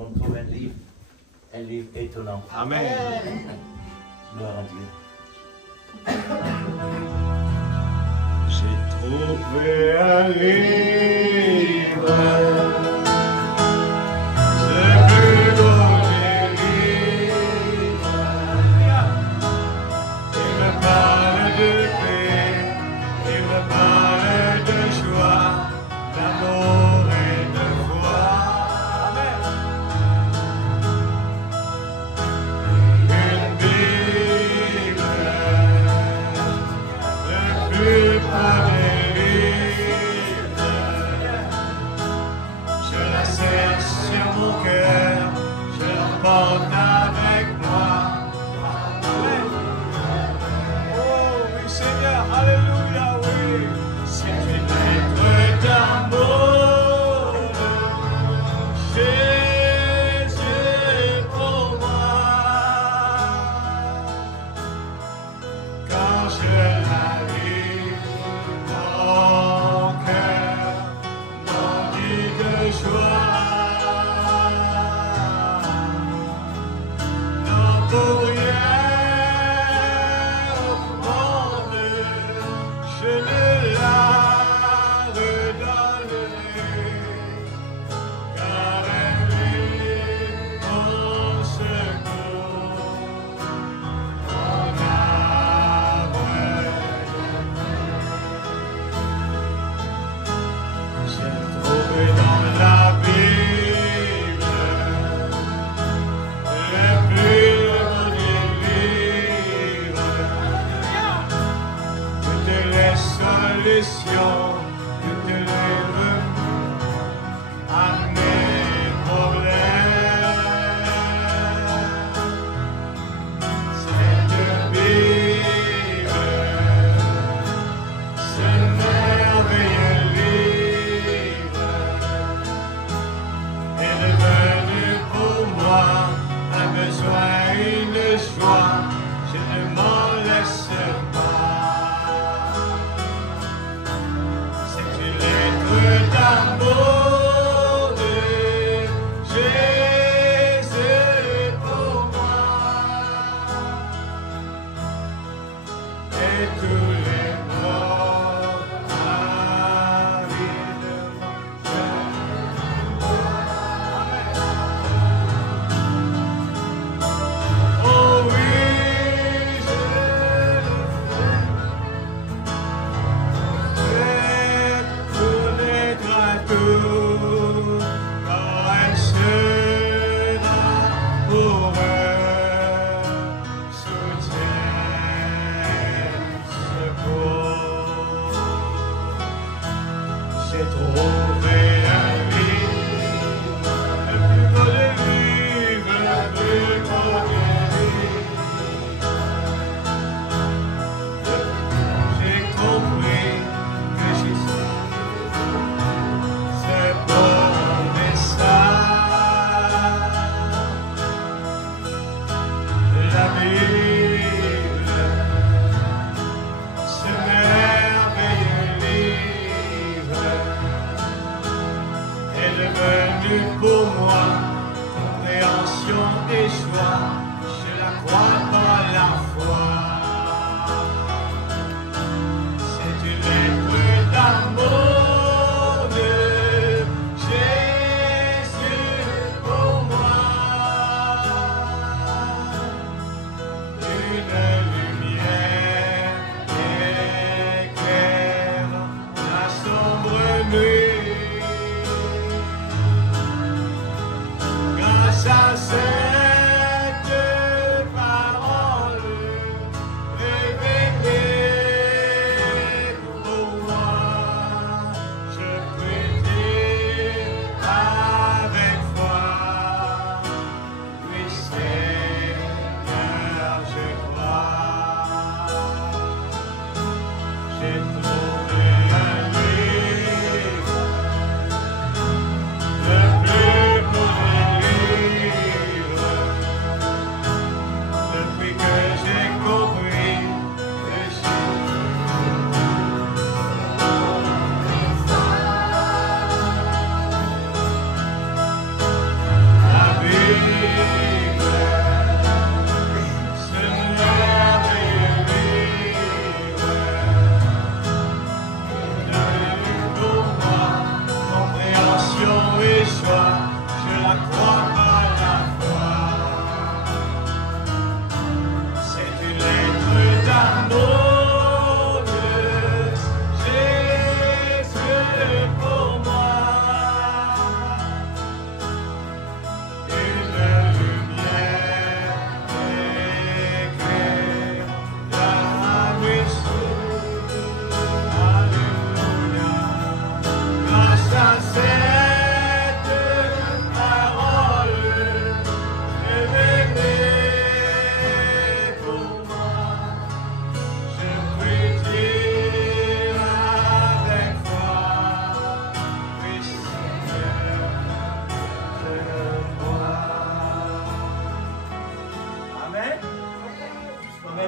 On trouve un livre étonnant. Amen. Gloire à Dieu. J'ai trouvé un livre.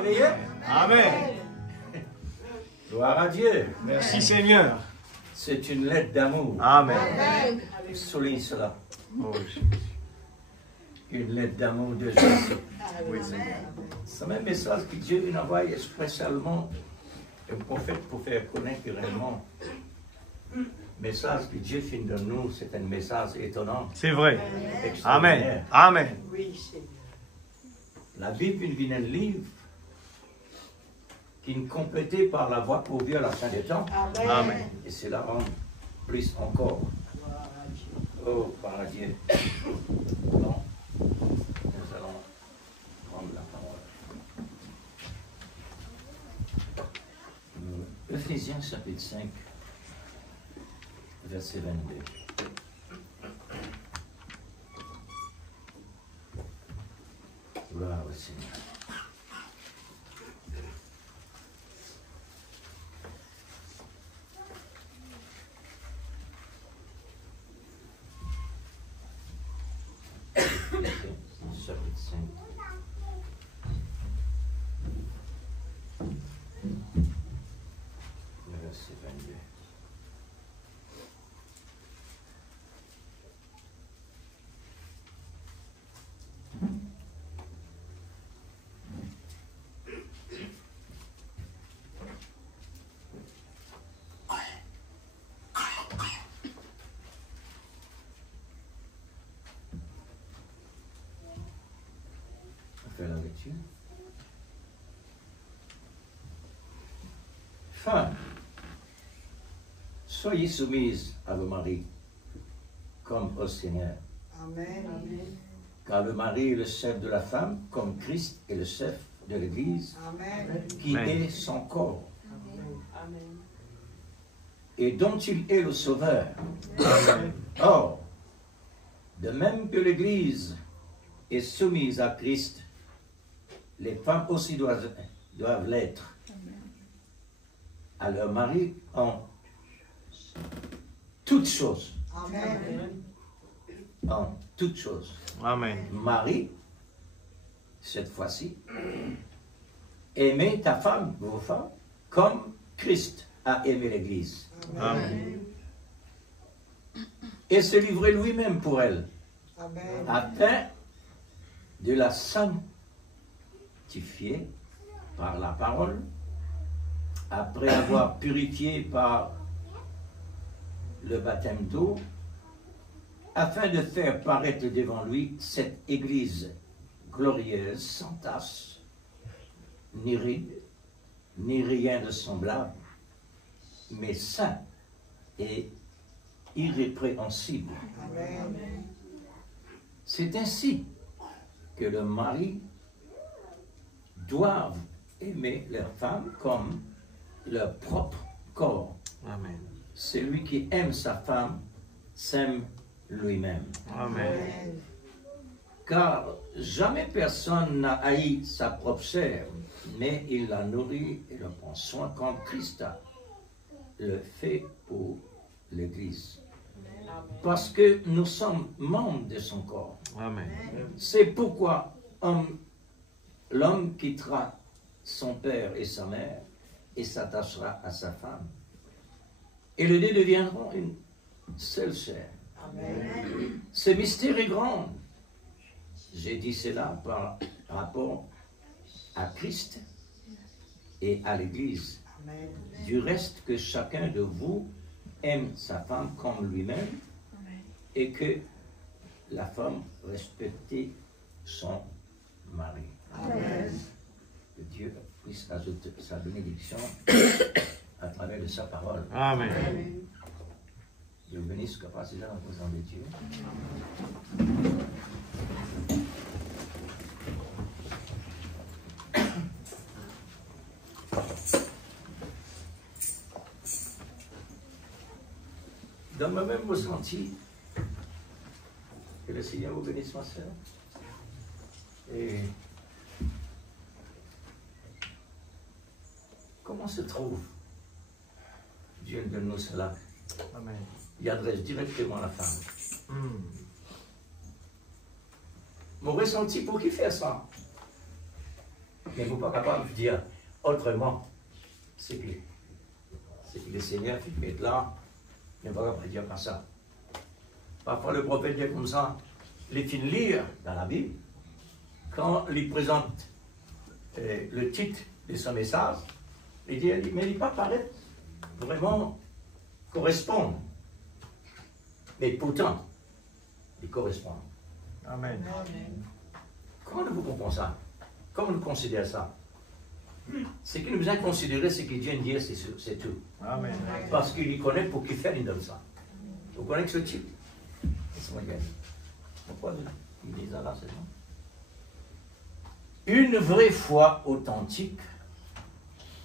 réveillé? Amen. Gloire à Dieu. Merci Seigneur. C'est une lettre d'amour. Amen. Souligne cela. Oh, Jésus. Une lettre d'amour de Jésus. Oui, Seigneur. C'est un message que Dieu nous envoie spécialement un prophète pour faire connaître réellement. Le message que Dieu fait de nous, c'est un message étonnant. C'est vrai. Extraordinaire. Amen. Amen. La Bible est un livre qui est complété par la voix pour Dieu à la fin des temps. Amen. Et cela rend plus encore. Oh, par Dieu. Bon, nous allons prendre la parole. Ephésiens chapitre 5, verset 22. Gloire au Seigneur. Chapitre 5. Verset 22. On fait la lecture. Femmes, soyez soumises à vos maris, comme au Seigneur. Amen. Car le mari est le chef de la femme, comme Christ est le chef de l'Église, Amen. qui Amen. est son corps, Amen. et dont il est le sauveur. Amen. Or, de même que l'Église est soumise à Christ, les femmes aussi doivent l'être à leur mari en toutes choses. Amen. En toutes choses. Amen. Marie, cette fois-ci, aimez ta femme, vos femmes, comme Christ a aimé l'Église. Amen. Et se livrer lui-même pour elle, Amen. afin de la sanctifier par la parole, après avoir purifié par le baptême d'eau, afin de faire paraître devant lui cette Église glorieuse, sans tache, ni ride, ni rien de semblable, mais saint et irrépréhensible. Amen. C'est ainsi que le mari doivent aimer leur femme comme leur propre corps. Amen. Celui qui aime sa femme s'aime lui-même. Amen. Car jamais personne n'a haï sa propre chair, mais il la nourrit et le prend soin comme Christ a le fait pour l'Église. Parce que nous sommes membres de son corps. Amen. C'est pourquoi l'homme quittera son père et sa mère et s'attachera à sa femme. Et les deux deviendront une seule chair. Amen. Ce mystère est grand. J'ai dit cela par rapport à Christ et à l'Église. Amen. Du reste, que chacun de vous aime sa femme comme lui-même et que la femme respecte son mari. Amen. Que Dieu puisse ajouter sa bénédiction à travers de sa parole. Amen. Dieu bénisse capacité dans le nom de Dieu. Dans ma même ressenti, que le Seigneur vous bénisse, ma soeur. Et comment se trouve Dieu donne-nous cela? Amen. Il adresse directement à la femme. Mm. Mon ressenti pour qui fait ça? mais vous n'êtes pas capable de dire autrement ce que le Seigneur fait mettre là, mais pas capable de dire comme ça. Parfois le prophète dit comme ça, les filles lire dans la Bible, quand il présente le titre de son message, il dit, mais il ne pas paraître vraiment correspondre. Mais pourtant, il correspond. Amen. Comment nous comprenons ça? Comment nous considérons ça? Ce qui nous besoin de considérer, c'est que Dieu dit, c'est tout. Amen. Parce qu'il y connaît pour qu'il fait, il donne ça. Vous connaissez ce type? Pourquoi il dit ça là, c'est bon? Une vraie foi authentique,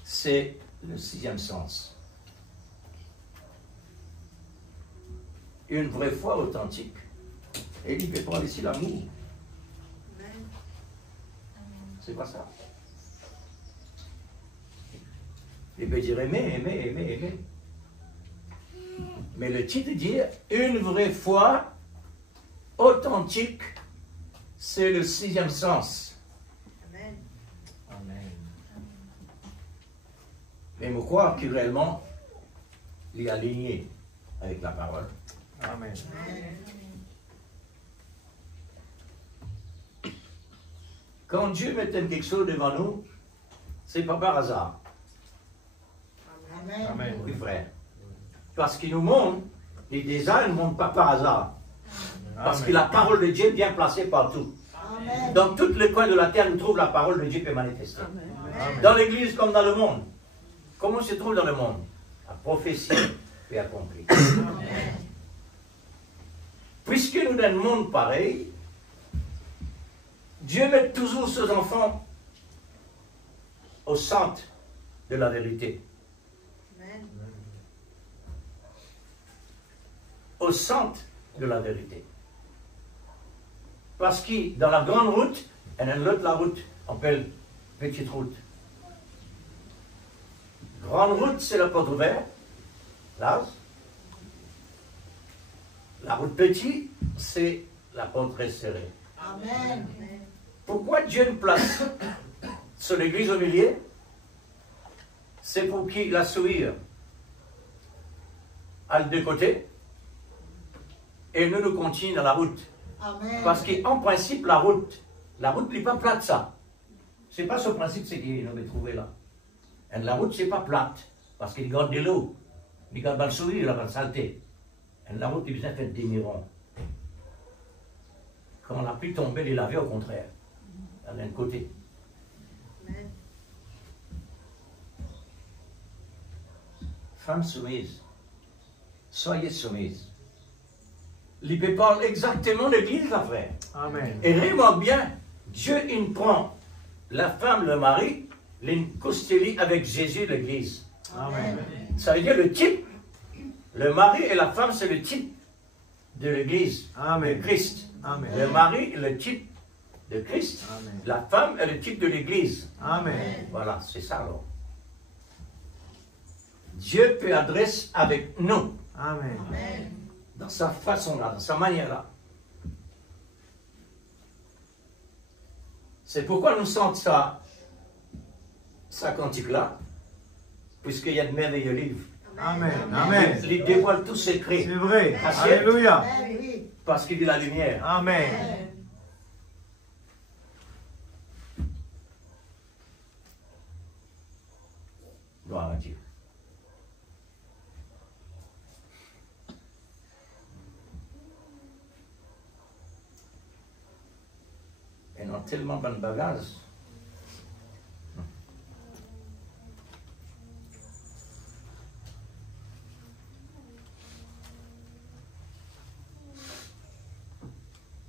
c'est le 6e sens. Une vraie foi authentique, et il peut parler ici l'amour. C'est pas ça. Il peut dire aimer, aimer, aimer, aimer. Mais le titre dit une vraie foi authentique, c'est le 6e sens. Amen. Amen. Mais je crois que réellement, il est aligné avec la parole. Amen. Quand Dieu met quelque chose devant nous, c'est pas par hasard. Amen. Amen. Oui, frère. Parce qu'il nous montre, les désigns ne montrent pas par hasard. Parce que la parole de Dieu est bien placée partout. Amen. Dans tous les coins de la terre, nous trouvons la parole de Dieu qui est manifestée. Amen. Dans l'église comme dans le monde. Comment se trouve dans le monde? La prophétie est accomplie. Puisque nous dans un monde pareil, Dieu met toujours ses enfants au centre de la vérité. Amen. Au centre de la vérité. Parce que dans la grande route, il y a l'autre la route, on appelle petite route. Grande route, c'est la porte ouverte, l'âge. La route petite, c'est la porte resserrée. Amen. Pourquoi Dieu nous place sur l'église au milieu? C'est pour qu'il la souille à deux côtés et nous continuons dans la route. Amen. Parce qu'en principe, la route n'est pas plate, ça. C'est pas ce principe, c'est qu'il nous a trouvé là. Et la route, c'est pas plate. Parce qu'il garde de l'eau. Il garde le souillure, il garde la saleté. Et la route, il a besoin de faire des mirons. Quand la pluie tombait, il lavait au contraire. D'un côté. Amen. Femme soumise. Soyez soumise. Il parle exactement de l'église, là, frère. Amen. Et remarque bien, Dieu, il prend la femme, le mari, il constellie avec Jésus, l'église. Amen. Ça veut dire le type. Le mari et la femme, c'est le type de l'église, de Amen. Christ. Amen. Le mari est le type de Christ. Amen. La femme est le type de l'église. Amen. Voilà, c'est ça alors. Dieu peut adresser avec nous, Amen. Amen. dans sa façon-là, dans sa manière-là. C'est pourquoi nous sentons ça cantique-là, puisqu'il y a de merveilleux livres. Amen. Amen. Il dévoile tous ses secrets, C'est vrai. Parce que- Alléluia. Amen. Oui. parce qu'il est la lumière. Amen. Gloire à Dieu. Et non tellement bon bagage.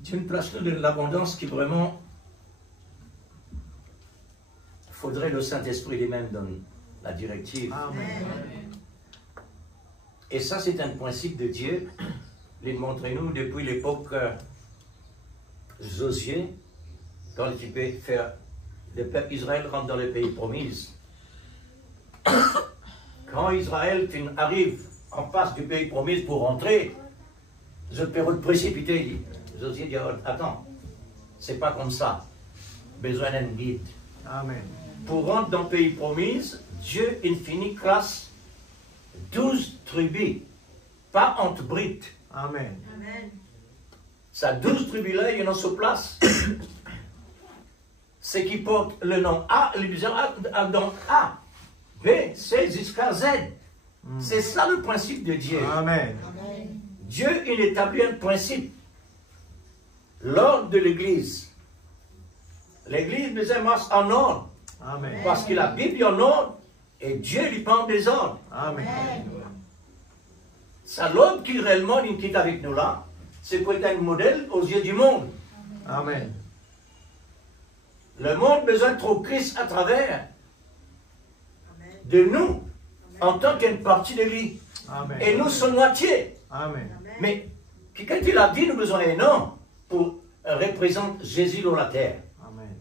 Dieu nous place nous de l'abondance qui vraiment faudrait le Saint-Esprit lui-même donne la directive. Amen. Et ça, c'est un principe de Dieu. Il montre nous depuis l'époque Josué, quand il peut faire le peuple Israël rentre dans le pays promis. Quand Israël arrive en face du pays promis pour rentrer, je peux le précipiter. Josué dit, attends, c'est pas comme ça. Besoin d'un guide. Amen. Pour rentrer dans le pays promis, Dieu infini classe 12 tribus, pas entre brites. Amen. Amen. Ça 12 tribus là, il y en a sur place. Ce qui porte le nom A, donc A, B, C jusqu'à Z. C'est ça le principe de Dieu. Amen. Amen. Dieu, il établit un principe. L'ordre de l'Église. L'Église besoin marche en ordre. Amen. Parce que la Bible est en ordre et Dieu lui parle des ordres. Amen. C'est l'ordre qui réellement est avec nous là. C'est pour être un modèle aux yeux du monde. Amen. Le monde a besoin de trouver Christ à travers Amen. de nous en tant qu'une partie de lui. Amen. Et nous sommes moitié. Amen. Mais quand il a dit, nous avons besoin énorme pour représenter Jésus sur la terre. Amen.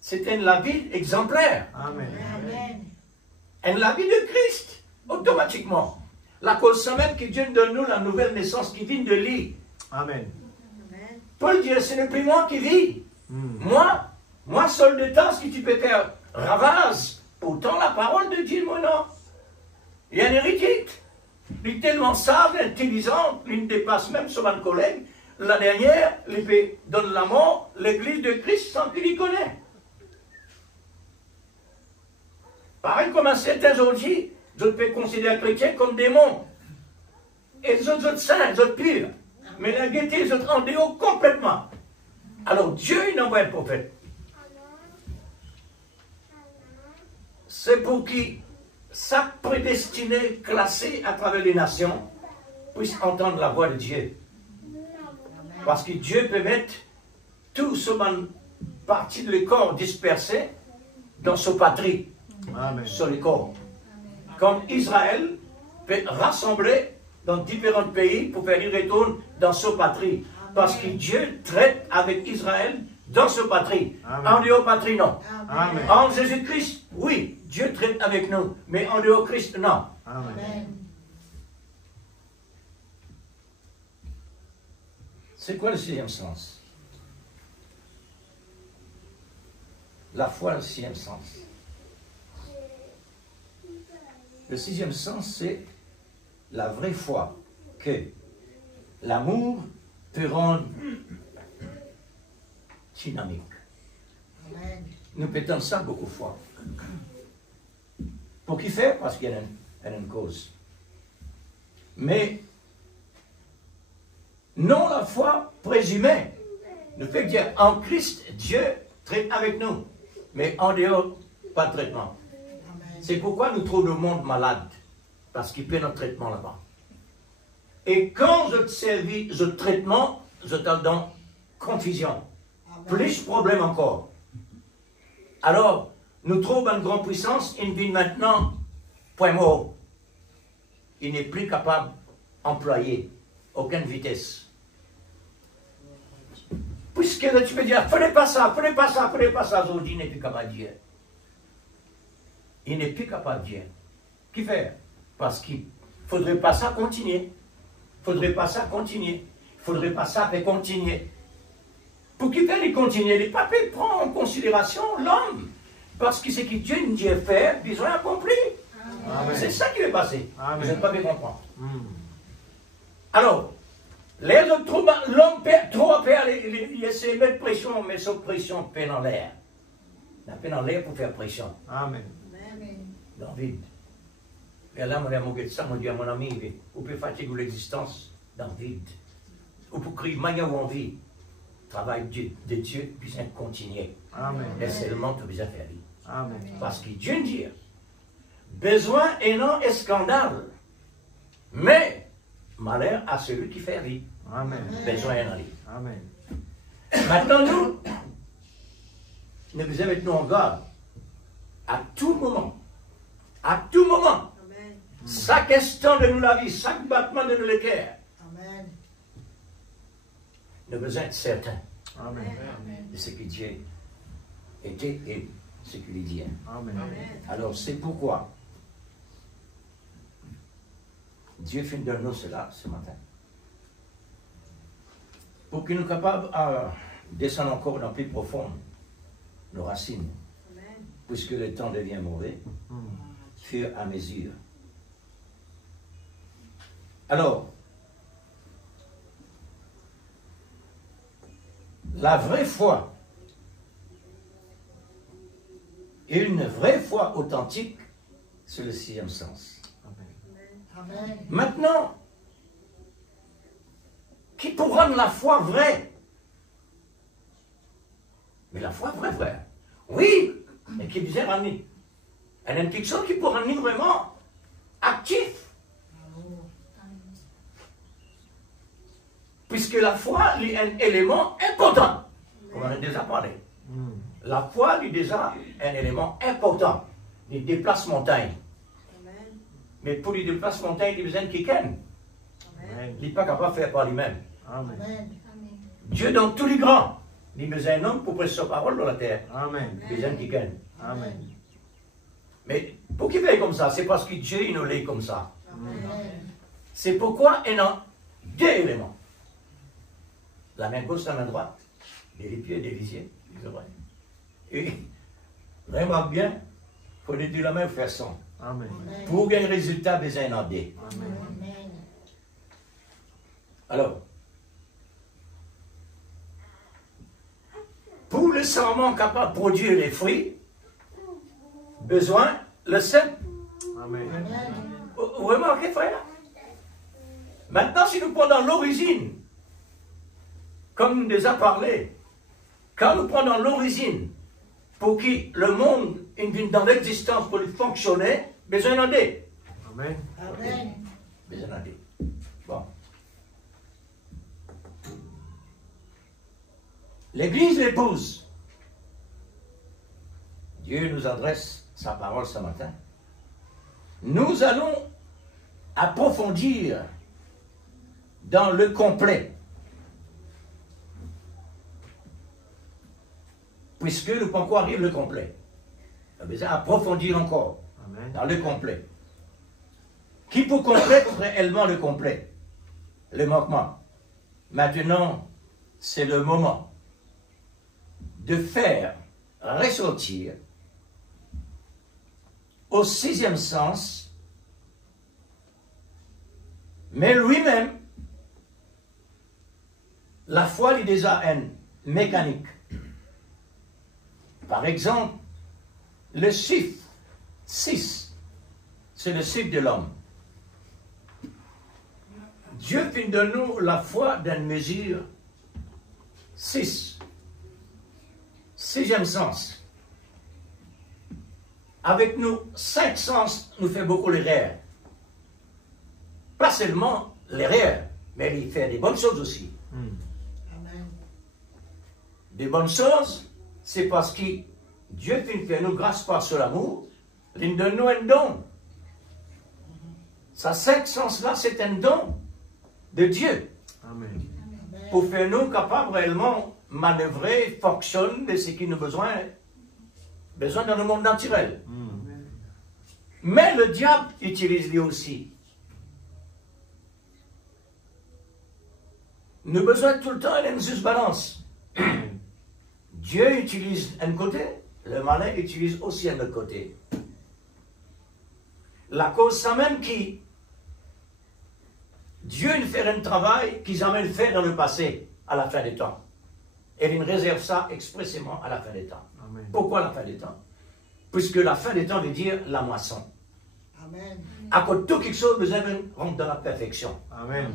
C'était la vie exemplaire. Amen. Amen. Et la vie de Christ, automatiquement. La cause même que Dieu donne nous la nouvelle naissance qui vient de lui. Amen. Amen. Paul dit, ce n'est plus moi qui vis. Moi seul de temps, ce que tu peux faire ravage. Pourtant, la parole de Dieu, mon nom. Il y a un hérétique. Il est tellement sage, intelligent, il dépasse même son collègue. La dernière, il donne la mort, l'église de Christ sans qu'il y connaisse. Pareil comme un certain aujourd'hui, je peux considérer les chrétiens comme démons. Et les autres saints, les autres purs. Mais la gaieté, les autres en dehors complètement. Alors Dieu, il envoie un prophète. C'est pour qui chaque prédestiné classé à travers les nations puisse entendre la voix de Dieu. Parce que Dieu peut mettre tout ce partie de corps dispersé dans sa patrie, Amen. sur les corps. Comme Israël peut rassembler dans différents pays pour faire y retourner dans sa patrie. Parce que Dieu traite avec Israël dans sa patrie. Amen. En dehors patrie, non. Amen. En Jésus-Christ, oui, Dieu traite avec nous. Mais en dehors Christ, non. Amen. Amen. C'est quoi le sixième sens? La foi, le sixième sens. Le sixième sens, c'est la vraie foi que l'amour peut rendre dynamique. Amen. Nous pétons ça beaucoup de fois. Pour qui faire? Parce qu'il y a une cause. Mais non la foi présumée. Le fait de dire en Christ, Dieu traite avec nous. Mais en dehors, pas de traitement. Amen. C'est pourquoi nous trouvons le monde malade. Parce qu'il paie notre traitement là-bas. Et quand je te servis ce traitement, je te donne confusion. Amen. Plus problème encore. Alors, nous trouvons une grande puissance, il vit maintenant, point mort. Il n'est plus capable d'employer aucune vitesse. Puisque tu peux dire, fallait pas ça, aujourd'hui il n'est plus capable de dire. Il n'est plus capable de dire. Qui fait? Parce qu'il ne faudrait pas ça continuer. Il ne faudrait pas ça continuer. Il ne faudrait pas ça faire continuer. Pour qu'il fasse continuer, les papiers prennent en considération l'homme. Parce que ce que Dieu nous dit faire, ils ont accompli. Amen. C'est ça qui va passer. Amen. Vous n'êtes pas bien comprendre. Mm. Alors, les autres trouvent, l'homme perd trop à faire, il essaie de mettre pression, mais son pression peine en l'air. La peine en l'air pour faire pression. Amen. Amen. Dans le vide. Et là, mon dit à mon ami, vous pouvez fatiguer l'existence dans le vide. Ou pour créer manière où on vit. Travail de Dieu puisse continuer. Amen. Et seulement tu besoin faire. Amen. Parce que Dieu dit, besoin et non est scandale. Mais malheur à celui qui fait vie. Amen. Besoin et non. Amen. Maintenant, nous devons mettre nous en garde. À tout moment. À tout moment. Amen. Chaque instant de nous la vie, chaque battement de nous le cœur. Amen. Nous devons être certains Amen. de ce que Dieu était et ce qu'il dit. Amen. Amen. Alors c'est pourquoi Dieu fait de nous cela ce matin. Pour qu'il nous capables de descendre encore dans le plus profond, nos racines. puisque le temps devient mauvais, fur et à mesure. Alors, la vraie foi, une vraie foi authentique, c'est le 6e sens. Amen. Maintenant, qui pour rendre la foi vraie? Mais la foi vraie. Oui, mais qui disait rendre. Elle a une quelque chose qui pour rendre vraiment actif. Puisque la foi est un élément important. Comme on a déjà parlé. La foi est déjà un élément important. Il déplace montagne. Amen. Mais pour lui déplacer montagne, il a besoin de quelqu'un. Amen. Il n'est pas capable de faire par lui-même. Amen. Amen. Dieu, dans tous les grands, il a besoin d'un homme pour prêcher sa parole dans la terre. Amen. Il a besoin de quelqu'un. Amen. Mais pour qu'il fasse comme ça, c'est parce que Dieu il nous l'est comme ça. Amen. C'est pourquoi il y a deux éléments. La main gauche, la main droite, des pieds, des visiers, des oreilles. Et, remarque bien, il faut dire de la même façon. Amen. Pour gagner un résultat, besoin d'en deux. Amen. Amen. Alors, pour le serment capable de produire les fruits, besoin, le sel. Amen. Vous remarquez, frère? Maintenant, si nous prenons l'origine, comme nous déjà parlé, quand nous prenons l'origine, pour que le monde vienne dans l'existence pour lui fonctionner, besoin d'en deux. Amen. Amen. Besoin d'en deux. Bon. L'Église l'épouse. Dieu nous adresse sa parole ce matin. Nous allons approfondir dans le complet. Puisque nous pouvons encore arriver le complet. On a besoin d'approfondir encore Amen. dans le complet. Qui pour complet réellement le complet? Le manquement. Maintenant, c'est le moment de faire ressortir au 6e sens, mais lui-même, la foi est déjà une mécanique. Par exemple, le chiffre 6, c'est le chiffre de l'homme. Dieu fait de nous la foi d'une mesure 6. 6e sens. Avec nous, 5 sens nous fait beaucoup l'erreur. Pas seulement l'erreur, mais il fait des bonnes choses aussi. Amen. Des bonnes choses, c'est parce que Dieu fait nous grâce par son amour, il donne nous un don. Ça, 5 sens-là, c'est un don de Dieu. Amen. Pour faire nous capables réellement manœuvrer, fonctionner de ce qui nous besoin dans le monde naturel. Mais le diable utilise lui aussi. Nous avons besoin tout le temps d'une juste balance. Dieu utilise un côté, le malin utilise aussi un autre côté. La cause, c'est même qui Dieu il fait un travail qu'ils amène fait dans le passé, à la fin des temps. Et il réserve ça expressément à la fin des temps. Amen. Pourquoi la fin des temps? Puisque la fin des temps veut dire la moisson. Amen. À côté de tout quelque chose, vous avez rentre dans la perfection. Amen.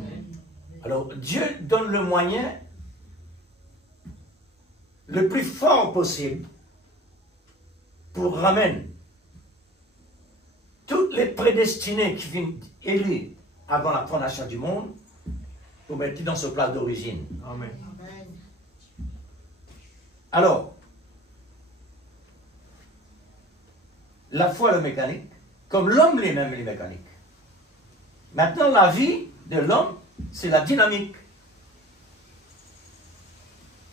Alors Dieu donne le moyen le plus fort possible pour ramener toutes les prédestinés qui viennent élus avant la fondation du monde pour mettre dans ce place d'origine. Amen. Amen. Alors, la foi, le mécanique, comme l'homme lui-même est mécanique. Maintenant, la vie de l'homme, c'est la dynamique.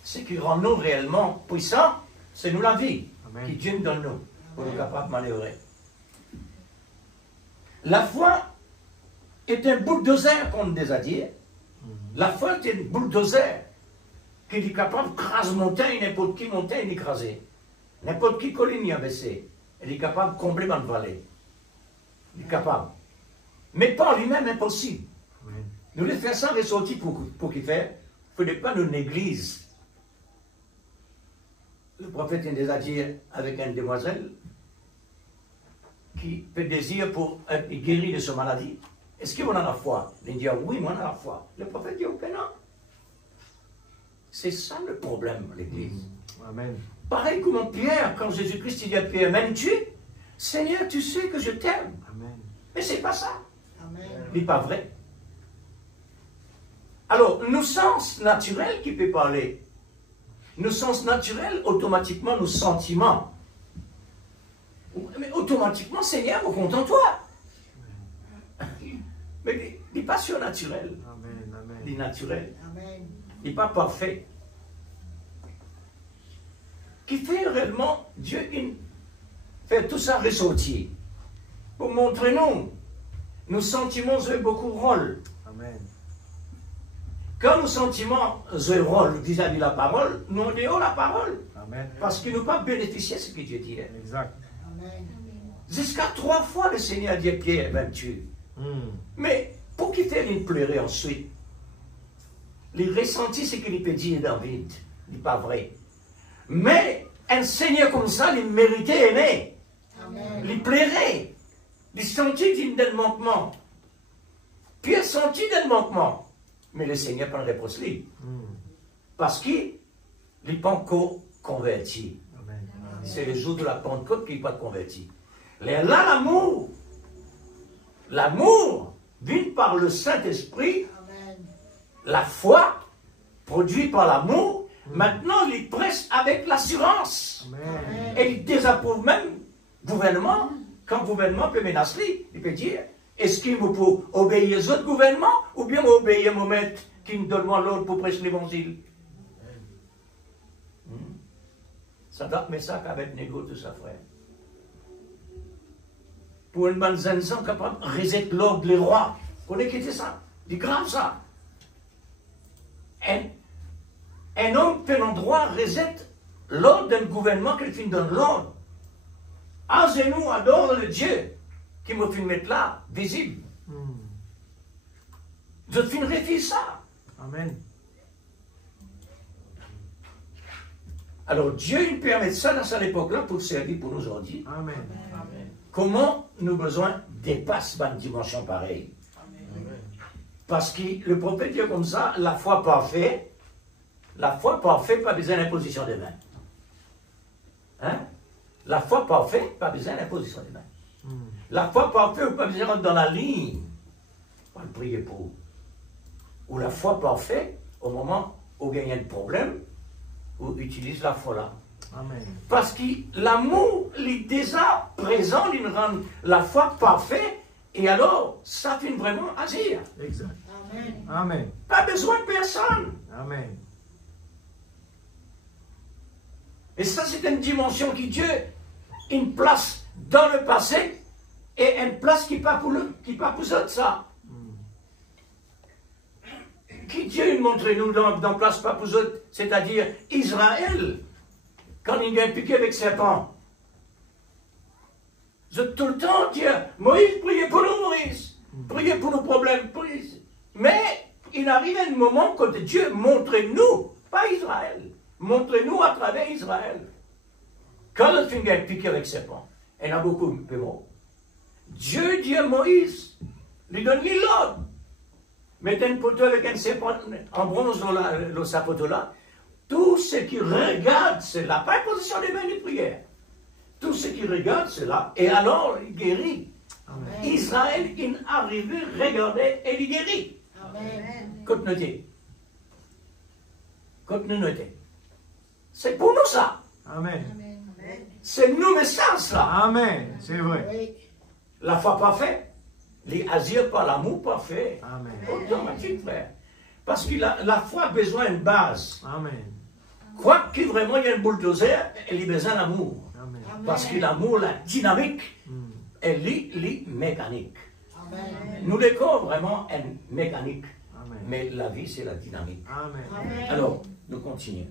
Ce qui rend nous réellement puissants, c'est nous la vie Amen. qui Dieu nous donne nous pour nous capables de manœuvrer. La foi est un bulldozer, comme on déjà dit. La foi est un bulldozer qui est capable de craser montagne, n'importe qui montagne écrasée. N'importe qui colline y a baissé. Il est capable de combler dans le vallée. Il est capable. Mais par lui-même, impossible. Amen. Nous les faire ça ressortir pour qu'il fait. Il ne faut pas nous négliger. Le prophète il nous a dit avec une demoiselle qui fait désir pour être guéri de sa maladie. Est-ce qu'on a la foi? Il dit oui, moi on a la foi. Le prophète dit ok, non. C'est ça le problème, l'Église. Amen. Pareil comme Pierre, quand Jésus-Christ dit à Pierre, m'aimes-tu? Seigneur, tu sais que je t'aime. Amen. Mais c'est pas ça. Amen. Ce n'est pas vrai. Alors, nos sens naturels qui peut parler, nos sens naturels, automatiquement, nos sentiments. Mais automatiquement, Seigneur, au fond de toi. Mais il n'est pas surnaturel, Amen. Amen. il est naturel, Amen. il n'est pas parfait. Qui fait réellement, Dieu il fait tout ça ressortir pour montrer nous. Nos sentiments jouent beaucoup de rôle. Amen. Quand nos sentiments jouent un rôle vis-à-vis de la parole, nous on déhons la parole. Amen. Parce qu'il nous pas bénéficié de ce que Dieu dit. Exact. Amen. Jusqu'à 3 fois le Seigneur dit Pierre, m'aimes-tu? Mais pour qu'il fasse une pleurer ensuite, il ressentit ce qu'il peut dire dans le vide. Il n'est pas vrai. Mais un Seigneur comme ça, il méritait aimer. Amen. Il plairait. Il sentit d'un manquement. Pierre sentit d'un manquement. Mais le Seigneur prend réponse lui. Parce qu'il n'est pas encore converti. Amen. C'est le jour de la Pentecôte qu'il n'est pas converti. Là, l'amour. L'amour vient par le Saint-Esprit. Amen. La foi, produite par l'amour, maintenant il presse avec l'assurance. Amen. Et il désapprouve même le gouvernement. Quand le gouvernement peut menacer, il peut dire, est-ce qu'il me faut obéir aux autres gouvernements ou bien obéir à mon maître qui me donne l'ordre pour prêcher l'évangile? Ça doit être ça qu'avec Négo, tout ça, frère. Pour une bonne gens capable de rejeter l'ordre des rois. Vous connaissez ça? C'est grave ça. Un homme peut en droit rejette l'ordre d'un gouvernement qu'il finit donne l'ordre. À genoux, adore le Dieu qui me fait mettre là, visible. Je finirai ça. Amen. Alors Dieu il permet ça dans cette époque-là pour servir pour nous aujourd'hui. Amen. Comment nous besoin dépasse une dimension pareille? Parce que le prophète dit comme ça, la foi parfaite, pas besoin d'imposition des mains. Hein? La foi parfaite, pas besoin d'imposition des mains. La foi parfaite, pas besoin d'entrer dans la ligne. Pas le prier pour. Ou la foi parfaite, au moment où il y a un problème, où utilise la foi là. Amen. Parce que l'amour est déjà présent, il rend la foi parfaite, et alors, ça fait vraiment agir. Exact. Amen. Amen. Pas besoin de personne. Amen. Et ça, c'est une dimension qui Dieu, une place dans le passé, et une place qui n'est pas pour autres, ça. Qui Dieu montre nous dans place pas pour autres, c'est-à-dire Israël, quand il est piqué avec serpent. Je tout le temps dire, Moïse, priez pour nous, Moïse. Priez pour nos problèmes, Moïse. Mais il arrive un moment quand Dieu montre-nous, pas Israël, montre-nous à travers Israël. Quand le finger est piqué avec serpent, il y en a beaucoup de mots. Dieu dit à Moïse, lui donne l'ordre. Mettez un poteau avec un serpent en bronze dans le poteau là. Tout ce qui regarde cela, pas une position des mains de prière. Tout ce qui regarde cela, et alors il guérit. Amen. Israël, il arrive, regardez, et il guérit. Amen. Continuez. Continuez. C'est pour nous ça. Amen. Amen. C'est nous message là. Amen. C'est vrai. Oui. La foi parfaite. Les agir par l'amour parfait. Amen. Automatique, frère. Parce que la foi a besoin d'une base. Amen. Quoi qu'il vraiment il y a un bulldozer, elle a besoin d'amour. Amen. Parce que l'amour, la dynamique, elle est mécanique. Amen. Nous découvrons vraiment une mécanique. Amen. Mais la vie, c'est la dynamique. Amen. Amen. Alors, nous continuons.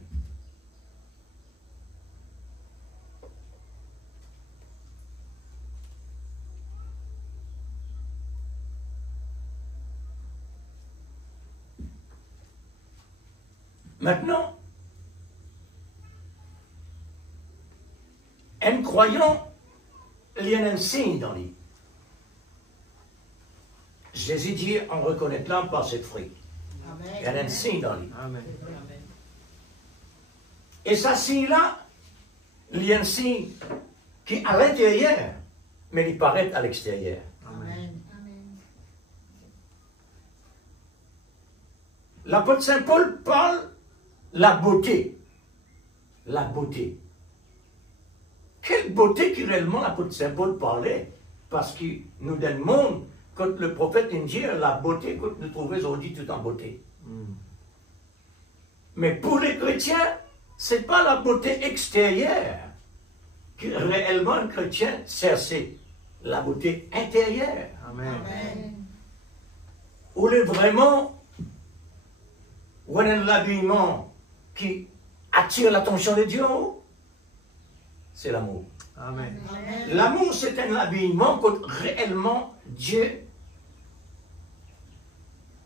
Maintenant, un croyant, il y a un signe dans lui. Jésus dit, on reconnaîtra par ses fruits. Il y a un signe dans lui. Amen. Et ce signe-là, il y a un signe qui est à l'intérieur, mais il paraît à l'extérieur. Amen. L'apôtre Saint Paul parle de la beauté. La beauté. Quelle beauté que réellement l'apôtre Saint Paul parlait. Parce qu'il nous donne le monde, quand le prophète dit la beauté que nous trouvons aujourd'hui tout en beauté. Mais pour les chrétiens, ce n'est pas la beauté extérieure que réellement un chrétien cherche. La beauté intérieure. Amen. Où est vraiment où est l'habillement qui attire l'attention de Dieu, c'est l'amour. Amen. L'amour, c'est un habillement que réellement Dieu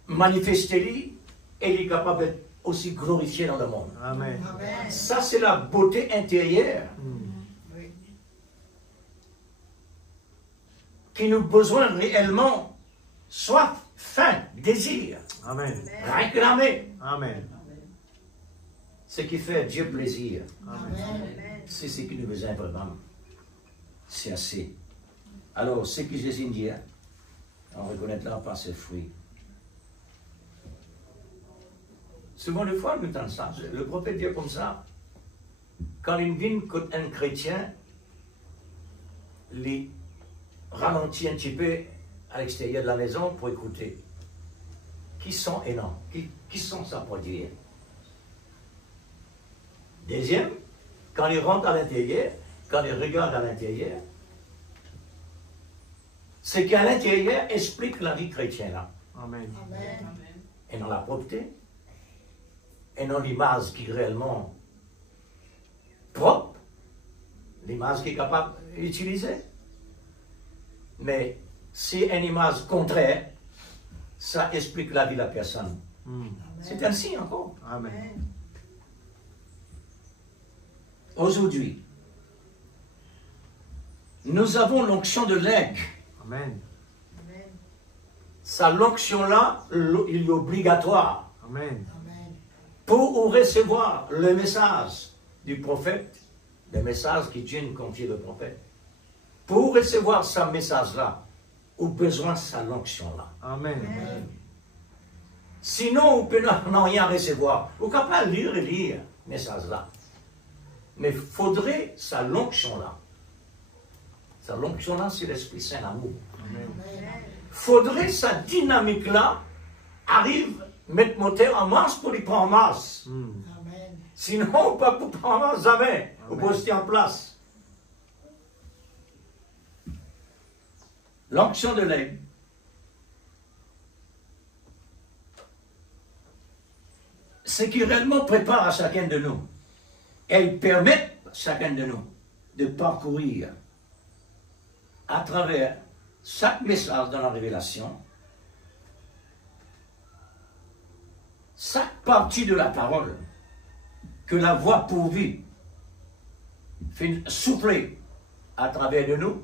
manifeste et il est capable d'être aussi glorifié dans le monde. Amen. Ça, c'est la beauté intérieure qui nous besoin réellement soif, faim, désir, Amen. réclamer. Amen. Ce qui fait Dieu plaisir, Amen. c'est ce qui nous besoin vraiment. C'est assez. Alors, ce que Jésus dit, on reconnaîtra par ses fruits. Souvent, des fois, nous entendons ça. Le prophète dit comme ça, quand il vient qu'un chrétien, il ralentit un petit peu à l'extérieur de la maison pour écouter. Qui sont et non? Qui sont ça pour dire? Deuxième, quand il rentre à l'intérieur, quand il regarde à l'intérieur, c'est qu'à l'intérieur explique la vie chrétienne là. Amen. Et dans la propreté, et dans l'image qui est réellement propre, l'image qui est capable d'utiliser. Mais si une image contraire, ça explique la vie de la personne. C'est ainsi encore. Amen. Aujourd'hui, nous avons l'onction de l'aigle. Amen. Sa l'onction-là, il est obligatoire Amen. pour recevoir le message du prophète, le message qui Dieu nous confie le prophète. Pour recevoir ce message-là, on a besoin de sa l'onction-là. Amen. Sinon, on ne peut rien recevoir. On ne peut pas lire et lire le message-là. Mais il faudrait sa l'onction-là. Sa l'onction-là, c'est l'Esprit Saint, l'amour. Amen. Faudrait sa dynamique-là arrive mettre moteur en marche pour lui prendre en marche. Sinon, on ne peut pas prendre en marche jamais. On peut rester en place. L'onction de l'aigle. Ce qui réellement prépare à chacun de nous. Elle permet à chacun de nous de parcourir à travers chaque message dans la révélation, chaque partie de la parole que la voix pourvue fait souffler à travers de nous,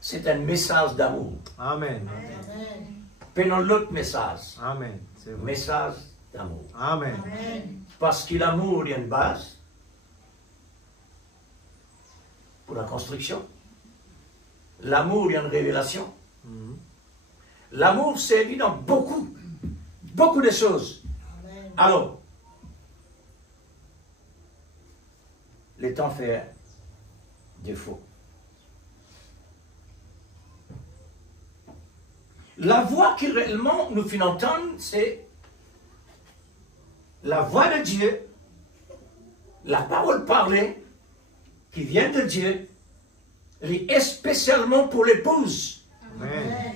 c'est un message d'amour. Amen. Prenons l'autre message, Amen. C'est vrai. message d'amour. Amen. Parce que l'amour, il y a une base pour la construction. L'amour, il y a une révélation. L'amour servit dans beaucoup de choses. Alors, le temps fait défaut. La voix qui réellement nous fait entendre, c'est la voix de Dieu, la parole parlée, qui vient de Dieu, est spécialement pour l'épouse. Amen.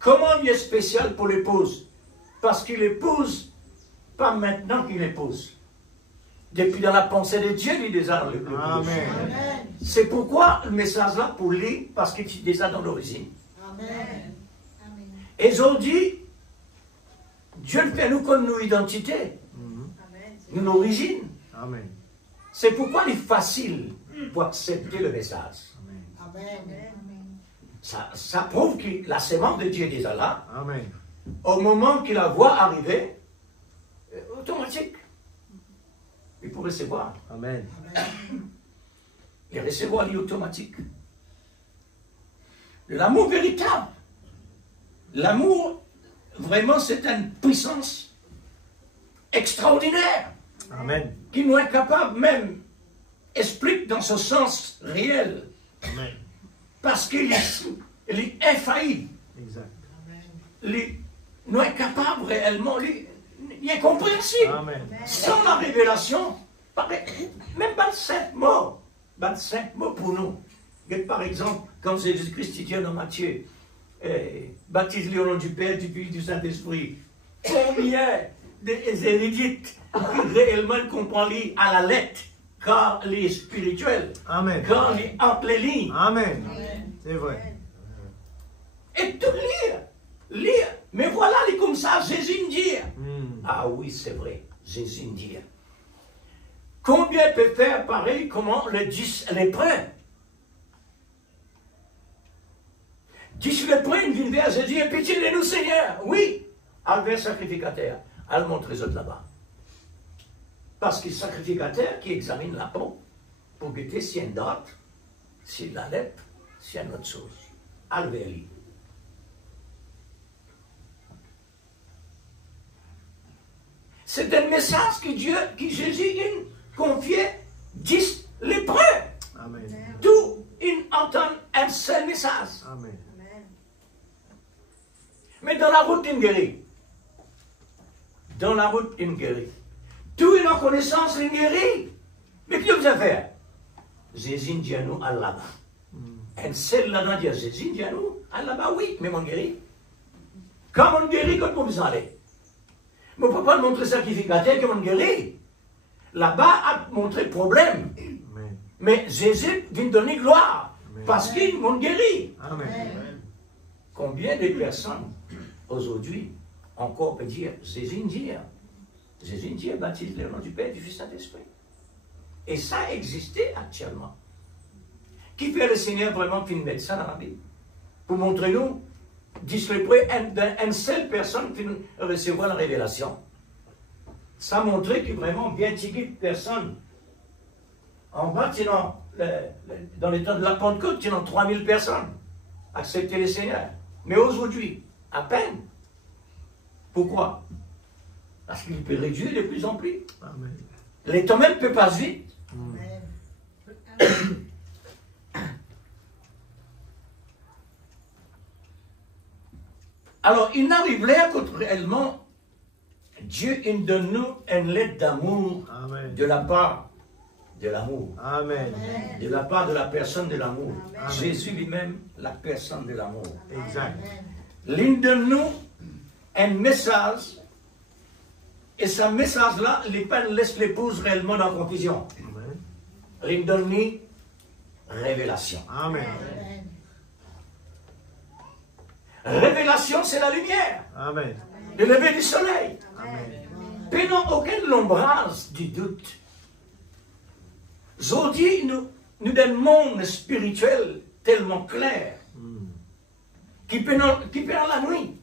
Comment il est spécial pour l'épouse? Parce qu'il épouse, pas maintenant qu'il épouse. Depuis dans la pensée de Dieu, il est déjà l'épouse. Amen. C'est pourquoi le message là pour lui, parce qu'il est déjà dans l'origine. Et aujourd'hui, Dieu fait nous comme nos identités. Une origine. Amen. C'est pourquoi il est facile pour accepter le message. Amen. Amen. Ça prouve que la sémence de Dieu est déjà là. Amen. Au moment qu'il la voit arriver, automatique. Il peut recevoir. Amen. Et recevoir est automatique. L'amour véritable. L'amour, vraiment, c'est une puissance extraordinaire Amen. qui nous est capable même, explique dans ce sens réel, Amen. parce qu'il est infaillible. Exact. Nous est capable réellement, il est incompréhensible. Amen. Sans la révélation, même pas de 5 mots, pour nous. Par exemple, quand Jésus-Christ dit dans Matthieu, baptise-les au nom du Père, du Fils, du Saint-Esprit. Combien des érudites qui réellement comprennent à la lettre, car les spirituels, Amen. car les entre les lignes, Amen. C'est vrai. et tout lire. Mais voilà, les comme ça, Jésus me dit. Ah oui, c'est vrai, Jésus me dit. Combien peut faire pareil, comment le 10 lépreux? 10 lépreux, ils viennent vers Jésus, et pitié de nous, Seigneur. Oui, Albert sacrificateur, elle montre les autres là-bas. Parce que sacrificateur qui examine la peau pour goûter s'il y a une date, s'il y a de la lèpre, s'il y a une autre chose. Albert lit. C'est un message que Jésus confiait 10 lépreux. Amen. Tout ils entendent un seul message. Amen. Mais dans la route, ils guérit. Dans la route, ils guérit. Tout est en connaissance, ils guérit. Mais qu'est-ce que vous allez faire? Jésus dit à nous, à là-bas. Un seul là-dedans dit à Jésus, dit à nous, à là-bas, oui, mais on guérit. Quand on guérit, quand vous allez? Mais on ne peut pas montrer sacrificateur que on guérit. Là-bas, a montré problème. Amen. Mais Jésus vient donner gloire. Amen. Parce qu'ils m'ont guéri. Amen. Combien de personnes aujourd'hui encore peut dire Jésus dit, baptise le nom du Père, du Fils et du Saint-Esprit. Et ça existait actuellement. Qui fait le Seigneur vraiment qui met ça dans la Bible? Pour montrer nous, dis le près, une seule personne qui recevra la révélation. Ça montrait que vraiment bien de personnes. En bas, dans les temps de la Pentecôte, il y a 3000 personnes accepter le Seigneur. Mais aujourd'hui, à peine. Pourquoi? Parce qu'il peut réduire de plus en plus. Amen. Les temps même ne peuvent pas vite. Alors, il n'arrive là que réellement, Dieu il donne nous une lettre d'amour Amen. de la part de l'amour. Amen. De la part de la personne de l'amour. Amen. Jésus lui-même, la personne de l'amour. Exact. Il donne nous un message, et ce message-là, les pères laissent l'épouse réellement dans la confusion. Amen. Il donne nous révélation. Amen. Révélation, c'est la lumière, Amen. le lever du soleil. Amen. Pendant aucun l'ombrage du doute. Aujourd'hui, nous d'un monde spirituel tellement clair qui pendant la nuit.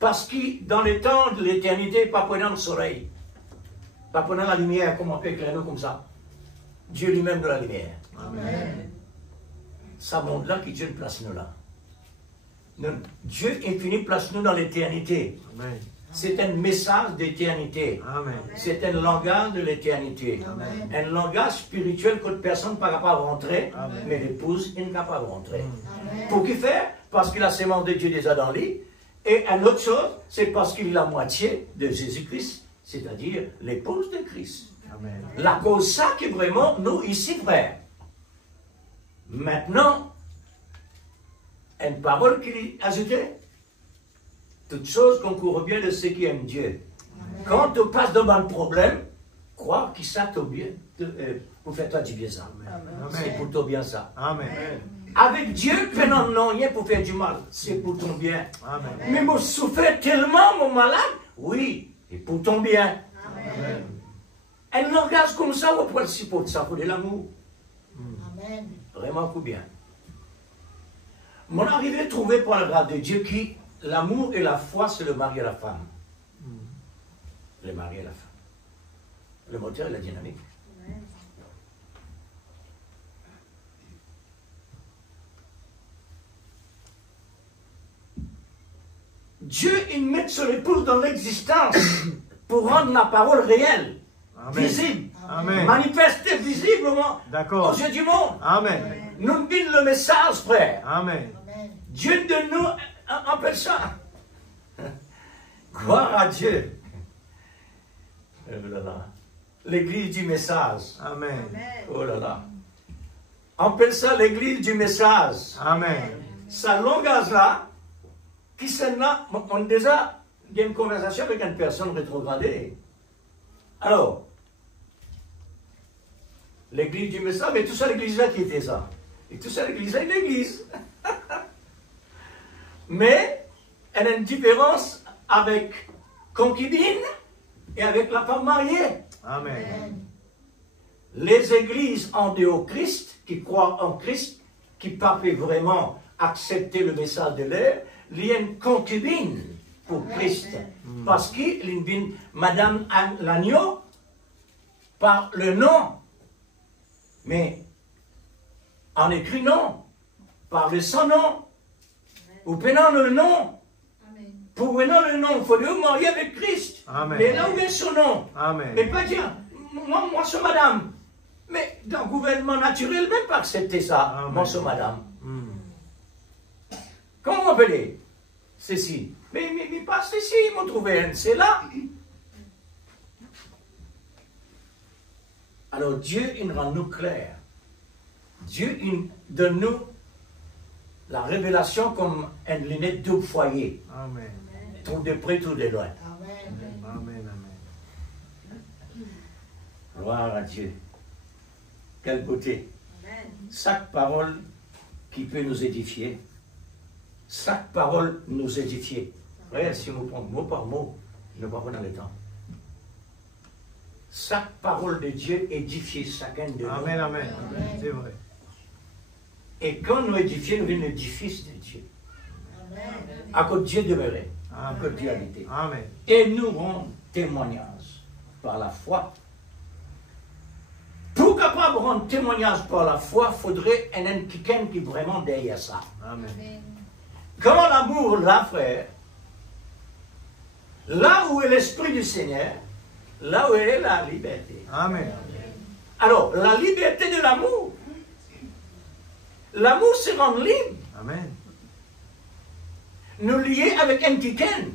Parce que dans les temps de l'éternité, pas pendant le soleil, pas pendant la lumière, comme on peut éclairer nous comme ça. Dieu lui-même de la lumière. Amen. Ça montre là que Dieu place nous là. Dieu infini place nous dans l'éternité. Amen. C'est un message d'éternité. Amen. C'est un langage de l'éternité. Amen. Un langage spirituel que personne n'est pas capable de rentrer, Amen. mais l'épouse est capable de rentrer. Amen. Pour qui faire? Parce que la sémence de Dieu est déjà dans lui. Et une autre chose, c'est parce qu'il est la moitié de Jésus-Christ, c'est-à-dire l'épouse de Christ. Amen. La cause ça qui est vraiment nous ici, frères. Maintenant, une parole qu'il est ajoutée. Toute chose concourt bien de ceux qui aiment Dieu. Quand tu passes devant un problème, crois que ça te bien, pour faire toi du bien ça. C'est pour ton bien ça. Amen. Avec Dieu, prenons non rien pour faire du mal. C'est pour ton bien. Amen. Mais moi souffre tellement, mon malade. Oui, et pour ton bien. Amen. Un langage comme ça, on peut le supporter, ça pour de l'amour. Amen. Vraiment coup bien. Mon arrivée est trouvée par la grâce de Dieu qui, l'amour et la foi, c'est le mari et la femme. Le mari et la femme. Le moteur et la dynamique. Dieu, il met son épouse dans l'existence pour rendre la parole réelle, Amen. visible, Amen. manifestée visiblement D'accord. aux yeux du monde. Amen. Nous dit le message, frère. Amen. Amen. Dieu de nous appelle ça. Gloire à Dieu. Oh là là. L'église du message. Amen. Oh là là. On appelle ça l'église du message. Amen. Ça langage là, qui c'est là, on a déjà eu une conversation avec une personne rétrogradée. Alors, l'église du message, mais tout ça l'église là qui était ça. Et tout ça l'église là, une église. Mais, elle a une différence avec concubine et avec la femme mariée. Amen. Les églises en dehors Christ, qui croient en Christ, qui parlent vraiment accepter le message de l'air, il y a une concubine pour Christ. Parce qu'il y a une Madame l'agneau par le nom. Mais en écrit non, par le son nom, ou prenant le nom. Pour venir le nom, il faut le marier avec Christ. Amen. Mais là où est son nom. Amen. Mais pas dire, moi c'est madame. Mais dans le gouvernement naturel, même pas accepter ça, Amen. moi c'est madame. Comment on peut dire ceci? Mais pas ceci, ils m'ont trouvé un, c'est là. Alors Dieu, il rend nous clair. Dieu, il donne nous la révélation comme une lunette double foyer. Amen. Tout de près, tout de loin. Amen. Amen. Amen. Gloire à Dieu. Quelle beauté. Amen. Chaque parole qui peut nous édifier, chaque parole nous édifier. Regarde, si on prend mot par mot, nous ne pas dans le temps. Chaque parole de Dieu édifie chacun de nous. Amen. Amen. C'est vrai. Et quand nous édifions, nous venons l'édifice de Dieu. Amen. À côté de Dieu demeurait, à Amen. côté de Dieu habitait. Amen. Et nous rendons témoignage par la foi. Pour capable de rendre témoignage par la foi, il faudrait un quelqu'un qui est vraiment derrière ça. Amen. Quand l'amour, là, frère, là où est l'esprit du Seigneur, là où est la liberté. Amen. Alors, la liberté de l'amour, l'amour se rend libre, Amen. nous lier avec un quelqu'un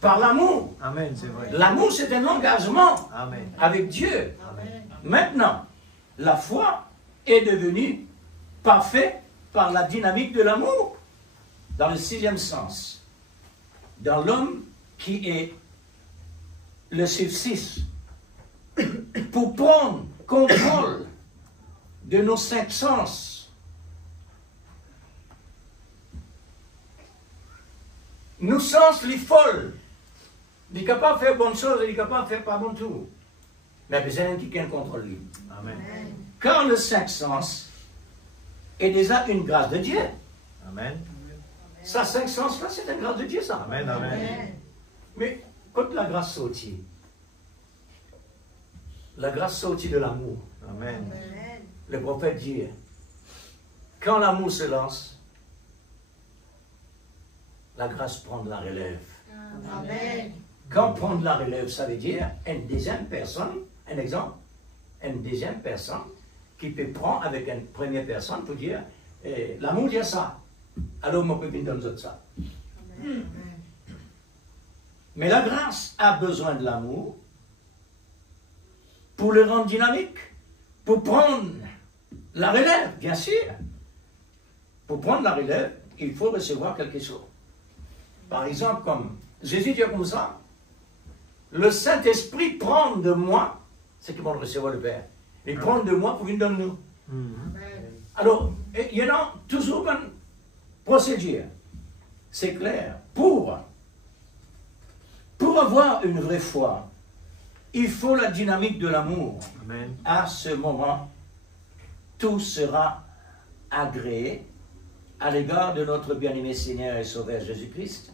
par l'amour. Amen. C'est vrai. L'amour, c'est un engagement Amen. avec Dieu. Amen. Maintenant, la foi est devenue parfaite par la dynamique de l'amour, dans le sixième sens. Dans l'homme qui est le chiffre 6, pour prendre contrôle de nos cinq sens. Nos sens, les folles, il est capable de faire bonne chose, il est capable de faire pas bon tout. Mais il y a besoin qui contrôle lui. Amen. Car le cinq sens est déjà une grâce de Dieu. Amen. Ça, cinq sens là, c'est une grâce de Dieu, ça. Amen. Amen. Mais quand la grâce sortit, la grâce sortit de l'amour. Amen. Le prophète dit, quand l'amour se lance, la grâce prend de la relève. Amen. Quand prendre la relève, ça veut dire une deuxième personne, un exemple, une deuxième personne qui peut prendre avec une première personne pour dire, l'amour dit ça, alors mon copine donne ça. Mais la grâce a besoin de l'amour pour le rendre dynamique, pour prendre la relève, bien sûr. Pour prendre la relève, il faut recevoir quelque chose. Par exemple, comme Jésus dit comme ça, le Saint-Esprit prend de moi ce qu'ils vont recevoir le Père. Il prend de moi pour venir dans nous. Alors, il y a toujours une procédure. C'est clair. Pour avoir une vraie foi, il faut la dynamique de l'amour. Amen. À ce moment, tout sera agréé à l'égard de notre bien-aimé Seigneur et Sauveur Jésus-Christ.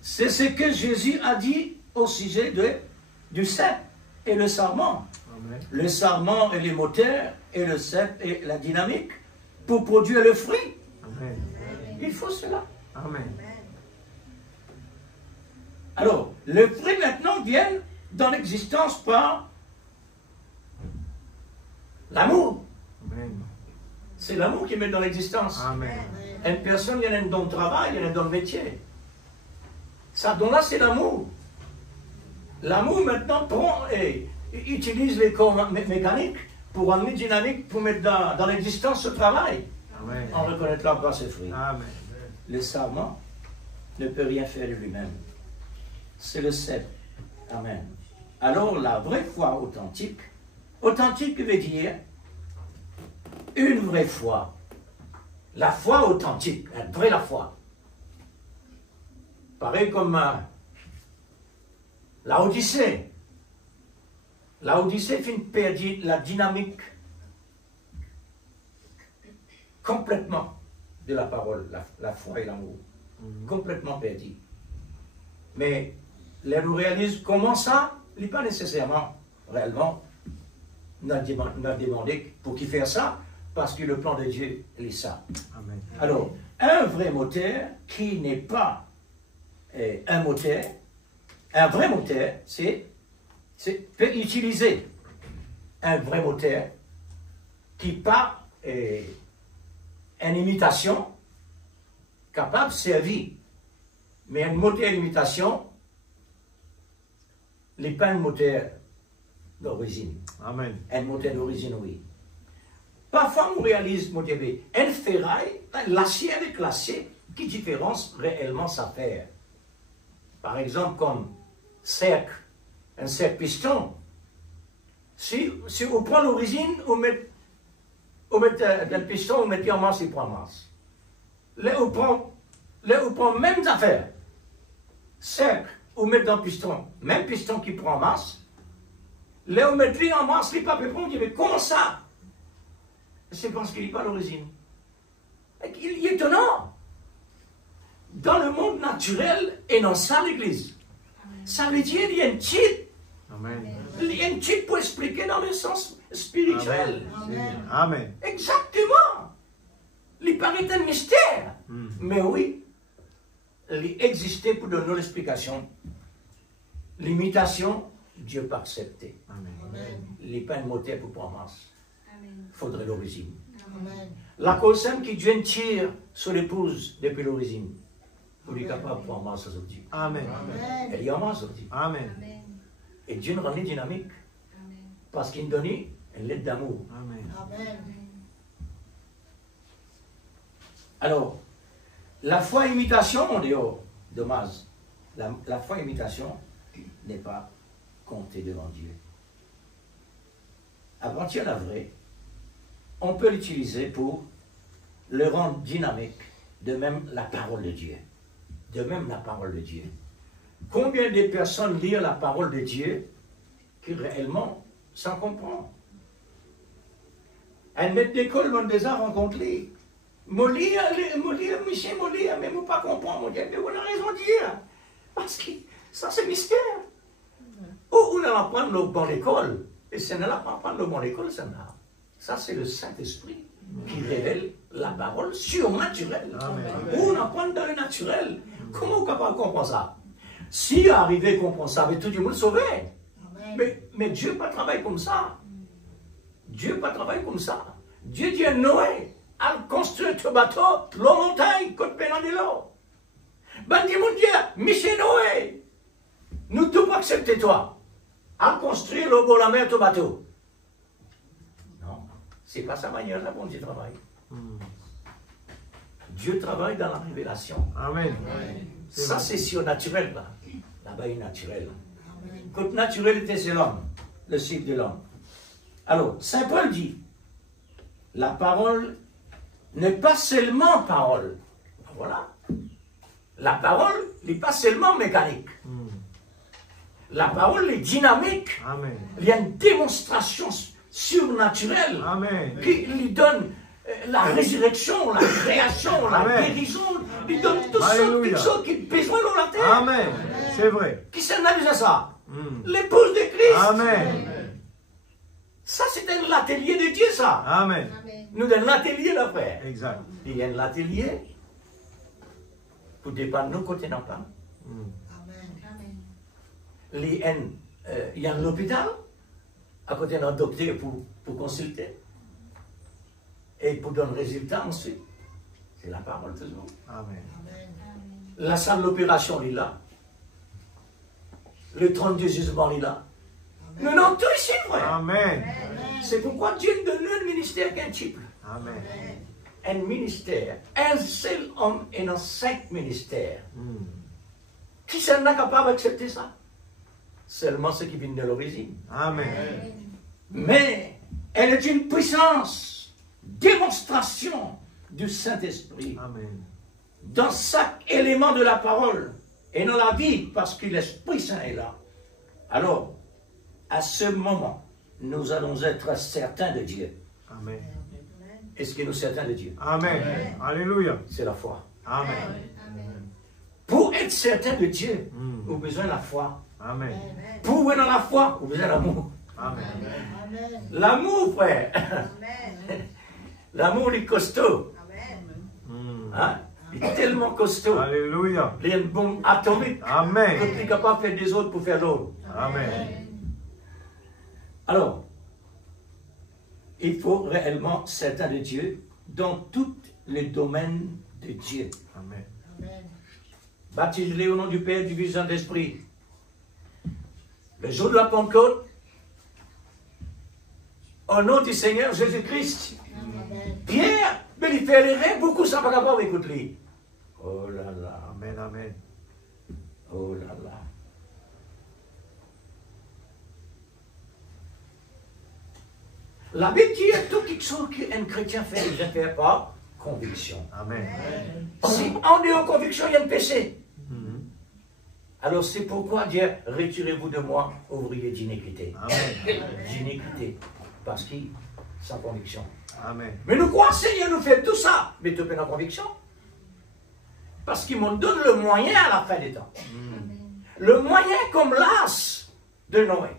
C'est ce que Jésus a dit au sujet du cep et le sarment. Amen. Le sarment est les moteurs et le cep est la dynamique pour produire le fruit. Amen. Il faut cela. Amen. Alors, le fruit maintenant vient dans l'existence par l'amour. Amen. C'est l'amour qui met dans l'existence. Amen. Une personne, il y en a un dans le travail, il y en a un dans le métier. Ça, don-là, c'est l'amour. L'amour, maintenant, prend et utilise les corps mécaniques pour amener dynamique, pour mettre dans l'existence ce travail. Amen. On reconnaîtra pas ses fruits. Amen. Le sarment ne peut rien faire de lui-même. C'est le cep. Amen. Alors, la vraie foi authentique, authentique veut dire une vraie foi. La foi authentique, la vraie la foi. Pareil comme la Odyssée. La Odyssée fait une perdue la dynamique complètement de la parole, la foi et l'amour. Complètement perdue. Mais là, nous réalisons comment ça, il n'est pas nécessairement, réellement, n'a demandé pour qui faire ça, parce que le plan de Dieu est ça. Amen. Alors, un vrai moteur qui n'est pas un moteur, un vrai moteur, peut utiliser un vrai moteur qui pas une imitation capable de servir. Mais un moteur d'imitation n'est pas un moteur d'origine. Amen. Un moteur d'origine, oui. Parfois, on réalise, mon Dieu, un ferraille, l'acier avec l'acier, qui différence réellement sa paire. Par exemple, comme cercle, un cercle piston. Si on prend l'origine, on met le piston, on met en masse, il prend masse. Là, on prend même affaires. Cercle, on met dans le piston, même piston qui prend masse. Là, on met lui en masse, les papes prennent, on dit, mais comment ça? C'est parce qu'il n'est pas l'origine. Il est étonnant. Dans le monde naturel et dans ça, l'Église. Ça veut dire qu'il y a une petite. Amen. Il y a une petite pour expliquer dans le sens spirituel. Amen. Amen. Exactement. Il paraît un mystère. Mais oui, il existait pour donner l'explication. L'imitation, Dieu peut accepter. Amen. Il n'est pas un moteur pour prendre masse. Il faudrait l'origine. Amen. La cause qui vient tirer sur l'épouse depuis l'origine. Pour lui capable de prendre masse aujourd'hui. Amen. Amen. Elle y a masse aujourd'hui. Amen. Et Dieu nous rend dynamique. Parce qu'il nous donne une lettre d'amour. Amen. Amen. Alors, la foi imitation, on dit, oh, dommage. La foi imitation n'est pas comptée devant Dieu. Avant-hier la vraie, on peut l'utiliser pour le rendre dynamique, de même la parole de Dieu. De même la parole de Dieu. Combien de personnes lisent la parole de Dieu qui réellement s'en comprend? Un maître d'école m'ont déjà rencontré. Monsieur, mais je ne pas comprendre, mon Dieu. Mais on a raison de dire. Parce que ça, c'est mystère. Ou on a apprendre le bon école. Et si on n'a pas apprendre le bon école, ça n'a. Ça, c'est le Saint-Esprit qui révèle la parole surnaturelle. Amen. Ou on apprend dans le naturel. Comment on est capable de comprendre ça? Si arrivé à comprendre ça, mais tout le monde sauvé. Amen. Mais Dieu pas travailler comme ça. Dieu pas travailler comme ça. Dieu dit à Noé, à construire ce bateau, l'eau montagne, côte pénal de l'eau. Ben dit mon Dieu, Michel Noé, nous tout pas accepter toi. À construire l'eau pour la mer, ton bateau. Non, c'est pas sa manière là, bon Dieu travaille. Dieu travaille dans la révélation. Amen. Ça, c'est surnaturel là. Là-bas, il est naturel. Côté naturel, c'est l'homme, le cycle de l'homme. Alors, Saint Paul dit, la parole n'est pas seulement parole. Voilà. La parole n'est pas seulement mécanique. La parole est dynamique. Amen. Il y a une démonstration surnaturelle Amen. qui lui donne la résurrection, la création, la Amen. guérison. Il lui donne toutes sortes Alléluia. de choses qui ont besoin dans la terre. Amen. C'est vrai. Qui s'analyse à ça? Mm. L'épouse de Christ. Amen. Ça, c'est l'atelier de Dieu, ça. Amen. Nous avons l'atelier là, frère. Exact. Il y a l'atelier pour dépendre de nos côtés dans le plan. Mm. Il y a l'hôpital à côté d'un docteur pour consulter et pour donner résultat ensuite. C'est la parole toujours. Amen. La salle d'opération est là. Le trône de jugement est là. Nous avons tout ici, frère. Amen. C'est pourquoi Dieu nous donne un ministère qu'un type. Amen. Un ministère, un seul homme et non 5 ministères. Mm. Qui sont capable d'accepter ça? Seulement ceux qui viennent de l'origine. Amen. Mais elle est une puissance, démonstration du Saint-Esprit Amen. dans chaque élément de la parole et dans la vie, parce que l'Esprit Saint est là. Alors, à ce moment, nous allons être certains de Dieu. Amen. Est-ce que nous sommes certains de Dieu? Amen. Alléluia. C'est la foi. Amen. Pour être certain de Dieu, Mm. vous avez besoin de la foi. Amen. Pour être dans la foi, vous avez besoin de l'amour. Amen. L'amour, frère. L'amour est costaud. Mm. Hein? Il est tellement costaud. Alléluia. Il y a une bombe atomique. Amen. Il est capable de faire des autres pour faire l'autre. Amen. Alors, il faut réellement certain de Dieu dans tous les domaines de Dieu. Amen. Baptisez-les au nom du Père, du Fils et du Saint-Esprit. Le jour de la Pentecôte, au nom du Seigneur Jésus-Christ, Pierre, mais il fait les rêves, beaucoup ça pas capable d'écouter. Oh là là, Amen. Amen. oh là là. La Bible dit tout quelque chose qu'un chrétien fait, il ne fait pas conviction. Amen. Si on est en conviction, il y a un péché. Mm. Alors c'est pourquoi Dieu, retirez-vous de moi, ouvrier d'iniquité. Amen. D'iniquité. Parce qu'il, sans conviction. Amen. Mais nous croyons, Seigneur, nous fait tout ça, mais tu peux la conviction. Parce qu'il m'en donne le moyen à la fin des temps. Mm. Le moyen comme l'as de Noé.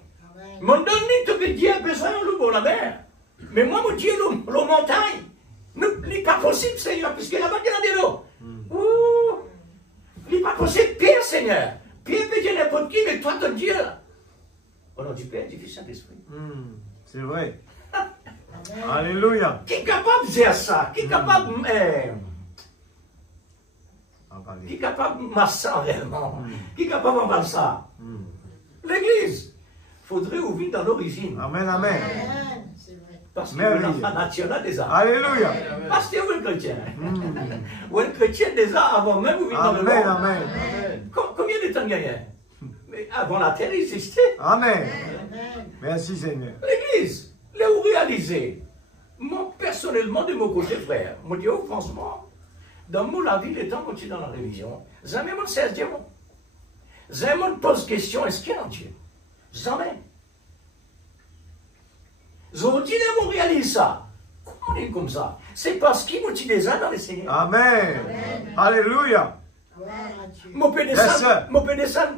M'en donne, tu peux dire, besoin de l'eau pour la mer. Mais moi, mon Dieu, l'eau montagne. Ce n'est pas possible, Seigneur, puisque là-bas, il y a de l'eau. Ce n'est pas possible, Pierre, Seigneur. Pierre peut dire n'importe qui, mais toi, ton Dieu. Au nom du Père, du Fils et Saint-Esprit. Mm. C'est vrai. Alléluia. Qui est capable de dire ça? Qui est capable qui est capable de masser réellement? Qui est capable de faire ça? L'Église. Il faudrait ouvrir dans l'origine. Amen. Amen. Parce que Merveilleux. l'enfant national déjà. Alléluia. Parce que vous êtes chrétien. Vous êtes chrétien déjà avant même vous vivez dans le monde. Amen. Amen. Combien de temps gagné? Mais avant la terre existait. Amen. Merci Seigneur. L'Église, là où réaliser. Moi, personnellement, de mon côté, frère, moi, dis, oh, franchement, dans mon avis, le temps que je suis dans la religion, jamais mon sert Dieu. Jamais on pose question, est-ce qu'il y a un Dieu? Jamais. Aujourd'hui, on réalise ça. Comment on est comme ça? C'est parce qu'il m'ont des âmes dans le Seigneur. Amen. Alléluia. Mon père descend, mon père descend,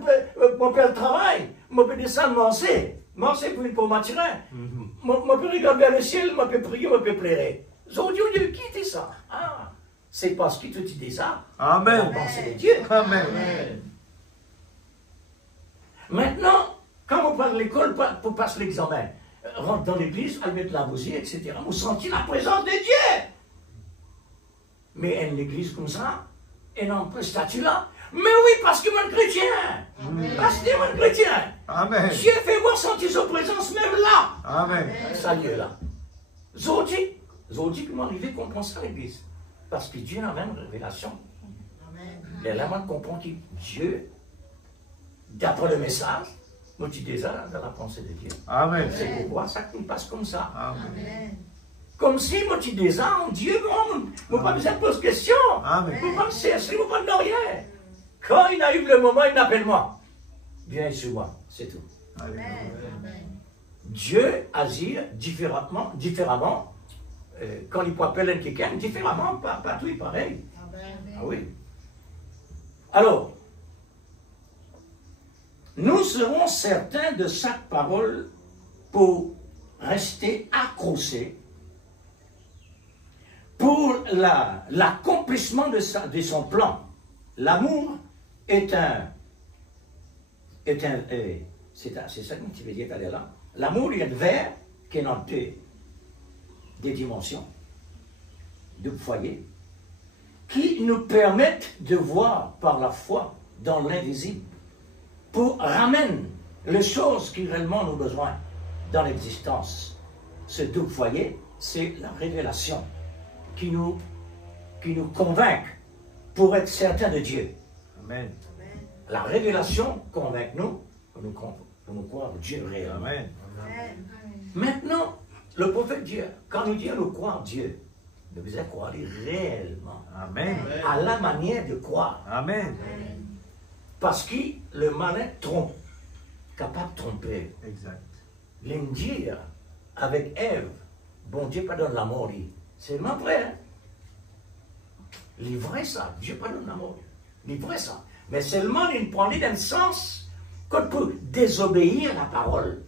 mon père travaille, mon père descend manger. Manger pour m'attirer. Mon père regarde vers le ciel, mon père prier, mon père pleurer. Aujourd'hui, on dit, qui était ça? Ah, c'est parce qu'il te dit ça. Amen. Pensez de Dieu. Amen. Maintenant, quand on part de l'école pour passer l'examen, rentre dans l'église, elle met la bougie, etc. Vous sentez la présence de Dieu. Mais une église comme ça, et non, un statut là. Mais oui, parce que moi, chrétien. Parce que moi, chrétien. Amen. Dieu fait moi sentir sa présence même là. Amen. Ça y est là. Aujourd'hui, puis m'arriver à comprendre ça l'église. Parce que Dieu a la même révélation. Et là, moi, je comprends que Dieu, d'après le message, moi, tu déjà dans la pensée de Dieu. Amen. C'est pourquoi ça nous passe comme ça. Amen. Comme si moi, tu déjà en Dieu, moi, pas besoin de poser question. Amen. Moi, pas me chercher, moi, pas de rien. Quand il a eu le moment, il m'appelle moi. Viens sur moi. C'est tout. Alléluia. Dieu agit différemment quand il peut appeler quelqu'un, différemment, pas tout est pareil. Ah oui. Alors, nous serons certains de chaque parole pour rester accrochés pour l'accomplissement de son plan. L'amour c'est ça que tu veux dire tout à l'heure. L'amour est un verre qui est dans des dimensions, deux foyers, qui nous permettent de voir par la foi dans l'invisible pour ramener les choses qui réellement nous ont besoin dans l'existence. Ce double foyer, c'est la révélation qui nous convainc pour être certains de Dieu. Amen. La révélation convainc nous croire Dieu réellement. Amen. Maintenant, le prophète Dieu, quand nous disons nous croire Dieu, nous devons croire réellement. Amen. À la manière de croire. Amen. Parce que le malin trompe, capable de tromper. Exact. L'Indien, avec Ève, bon Dieu pardonne la mort. C'est vraiment vrai. Hein? Il est vrai ça, Dieu pardonne la mort. Il est vrai ça. Mais seulement il prend dans le sens qu'on peut désobéir à la parole.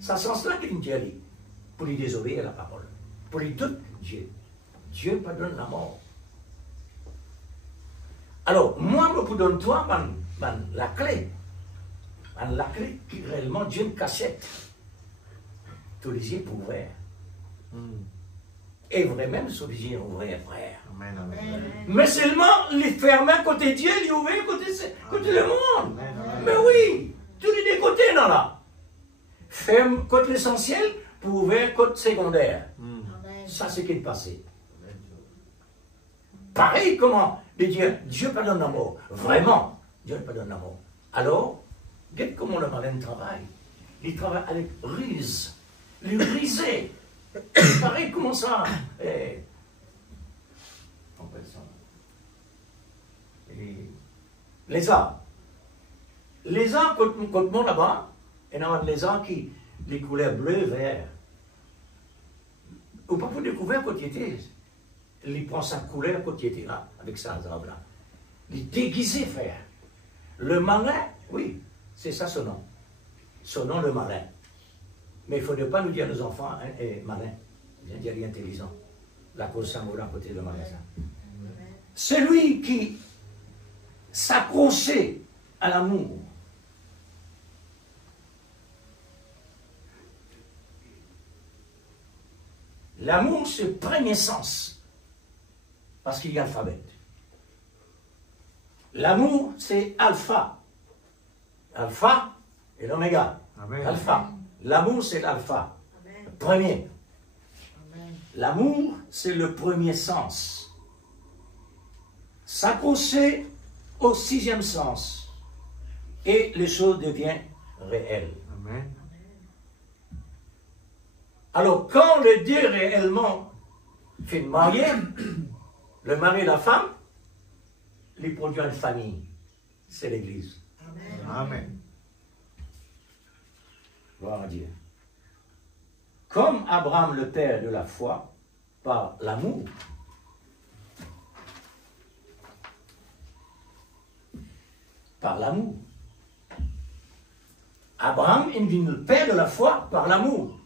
C'est ce sens-là qu'il dit, pour lui désobéir à la parole. Pour lui doute Dieu. Dieu pardonne la mort. Alors, moi, je vous donne toi la clé. La clé qui réellement Dieu me cachette. Tous les yeux pour ouvrir. Et vrai même sous les yeux ouverts, frère. Amen. Amen. Mais seulement les fermer côté Dieu, les ouvrir côté le monde. Amen. Mais oui, tous les deux côtés, non là. Ferme côté l'essentiel pour ouvrir côté secondaire. Ça, c'est ce qui est passé. Pareil, comment de dire Dieu pardonne la mort. Vraiment, Dieu pardonne la mort. Alors, regarde comment le malin travaille. Il travaille avec ruse. Il rusé. Pareil, comment ça on appelle ça. Les arts. Les arts, quand on monte là-bas, il y a les arts qui les couleurs bleues, vert. Ou pas pour découvrir quand il était. Il prend sa couleur quand il était là, avec sa arbre-là. Il est déguisé, frère. Le malin, oui, c'est ça son nom. Son nom, le malin. Mais il ne faudrait pas nous dire aux enfants, hein, malin. Il vient dire intelligent. La cause s'amoura à côté de malin. Celui qui s'accrochait à l'amour. L'amour, c'est le premier sens. Parce qu'il y a l'alphabet. L'amour, c'est alpha. Alpha et l'oméga. Alpha. L'amour, c'est l'alpha. Premier. L'amour, c'est le premier sens. S'accrocher au sixième sens. Et les choses deviennent réelles. Amen. Alors, quand le Dieu réellement fait marier, le mari et la femme, il produit une famille. C'est l'Église. Amen. Gloire à Dieu. Comme Abraham, le père de la foi, par l'amour, Abraham est le père de la foi par l'amour.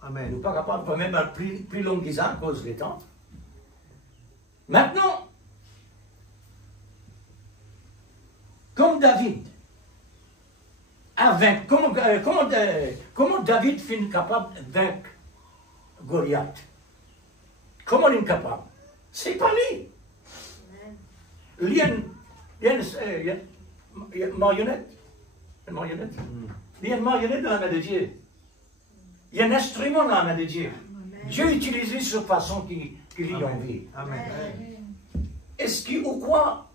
Amen. Nous ne sommes pas capables de faire même plus long que ça à cause du temps. Maintenant, comme David a vaincu, comment David finit capable de vaincre Goliath? Comment il est capable? C'est pas lui. Il y a une marionnette. Une marionnette. Il y a une marionnette dans la main de Dieu. Il y a un instrument dans la main de Dieu. Dieu utilise de cette façon qu'il y a envie. Amen. Est-ce qu'il ou quoi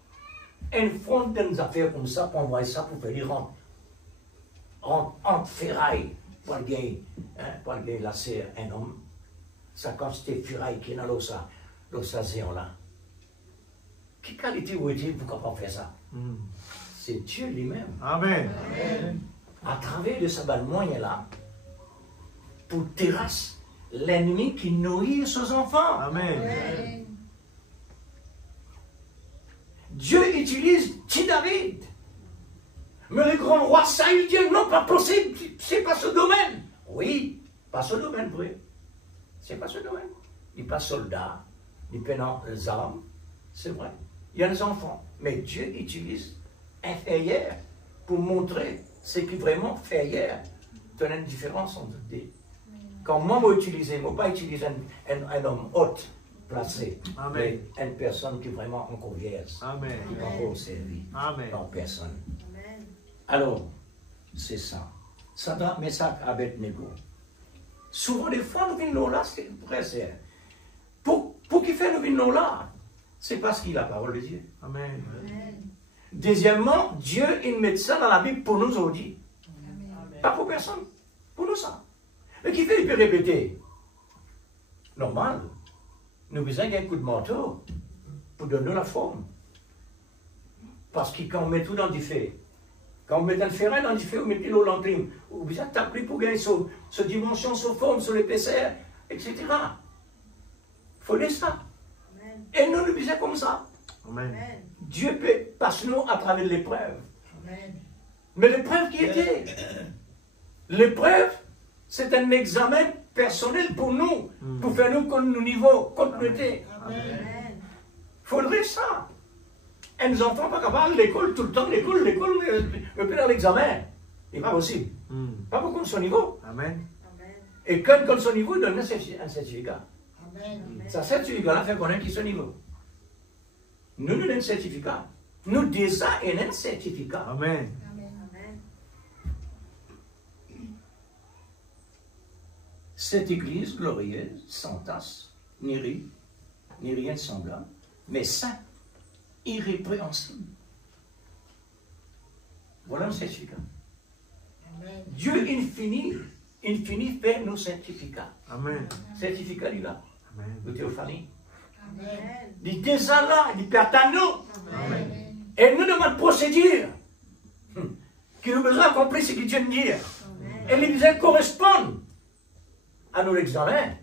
une fronde des affaires comme ça pour envoyer ça pour faire en ferraille pour gagner la serre un homme? Ça quand c'était ferraille qui est dans l'océan là. Quelle qualité ou est-il pour capable faire ça? C'est Dieu lui-même. Amen. à travers de ce moyen-là, pour terrasser l'ennemi qui nourrit ses enfants. Amen. Dieu utilise petit David. Mais le grand roi Saül dit non, pas possible, c'est pas ce domaine. Oui, pas ce domaine, vrai. C'est pas ce domaine. Il n'est pas soldat, il n'est pas les armes, c'est vrai. Il y a des enfants. Mais Dieu utilise un faillière pour montrer ce qui vraiment fait hier. Il y a une différence entre deux. Quand moi, je ne vais pas utiliser un homme hôte placé, Amen. mais une personne qui est vraiment encore vierge, Amen. qui va encore servir Amen. dans personne. Amen. Alors, c'est ça. Ça doit mettre ça à Abednego. Souvent, des fois, nous venons là, c'est vrai. Pour qu'il fait nous venons là, c'est parce qu'il a la parole de Dieu. Amen. Amen. Deuxièmement, Dieu, il met ça dans la Bible pour nous aujourd'hui. Amen. Pas pour personne. Pour nous ça. Mais qui fait, il peut répéter. Normal. Nous avons besoin d'un coup de manteau pour donner la forme. Parce que quand on met tout dans du feu, quand on met un ferret dans du feu, on met l'eau dans le trim, on a besoin de taper pour gagner cette dimension, cette forme, sur l'épaisseur, etc. Il faut dire ça. Amen. Et nous, nous avons besoin comme ça. Amen. Amen. Dieu peut passer nous à travers l'épreuve. Amen. Mais l'épreuve qui était, l'épreuve, c'est un examen personnel pour nous, pour faire nous comme nos niveaux, continuité. Amen. Il faudrait ça. Et nos enfants pas capables l'école, tout le temps, l'école, mais puis dans l'examen. C'est pas possible. Pas beaucoup de son niveau. Amen. Amen. Et quand son niveau, il donne un certificat. Amen. Ce certificat-là fait connaître qui son niveau. Nous, nous avons un certificat. Nous, déjà, il y a un certificat. Amen. Amen. Cette église glorieuse, sans tasse, ni rien de semblable, mais saint, irrépréhensible. Voilà le certificat. Amen. Dieu infini fait nos certificats. Amen. Certificat, il est là, Amen. de théophanie. Amen. Il est déjà là, il perd à nous. Amen. Et nous demande procédure qui nous besoin d'accomplir ce que Dieu nous dit. Et les besoins correspondent à nos examens,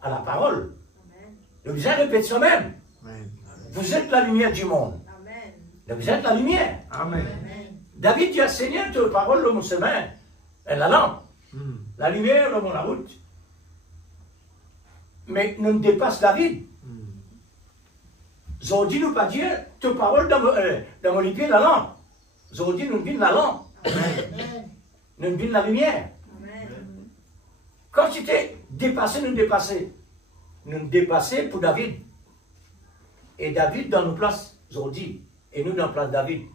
à la parole. Amen. Le besoin répète soi-même. Amen. Vous êtes la lumière du monde. Amen. Vous êtes la lumière. Amen. Amen. David dit à Seigneur, ta parole, l'homme chemin, et la lampe, la lumière, l'homme la route. Mais nous ne dépasse David. Aujourd'hui, nous pas dire, ta parole dans mon pied, la lampe. Aujourd'hui, nous vîmes la lampe. Amen. Nous vîmes la lumière. Amen. Quand c'était dépassé, nous dépasser. Nous dépasser pour David. Et David dans nos places aujourd'hui. Et nous dans la place David.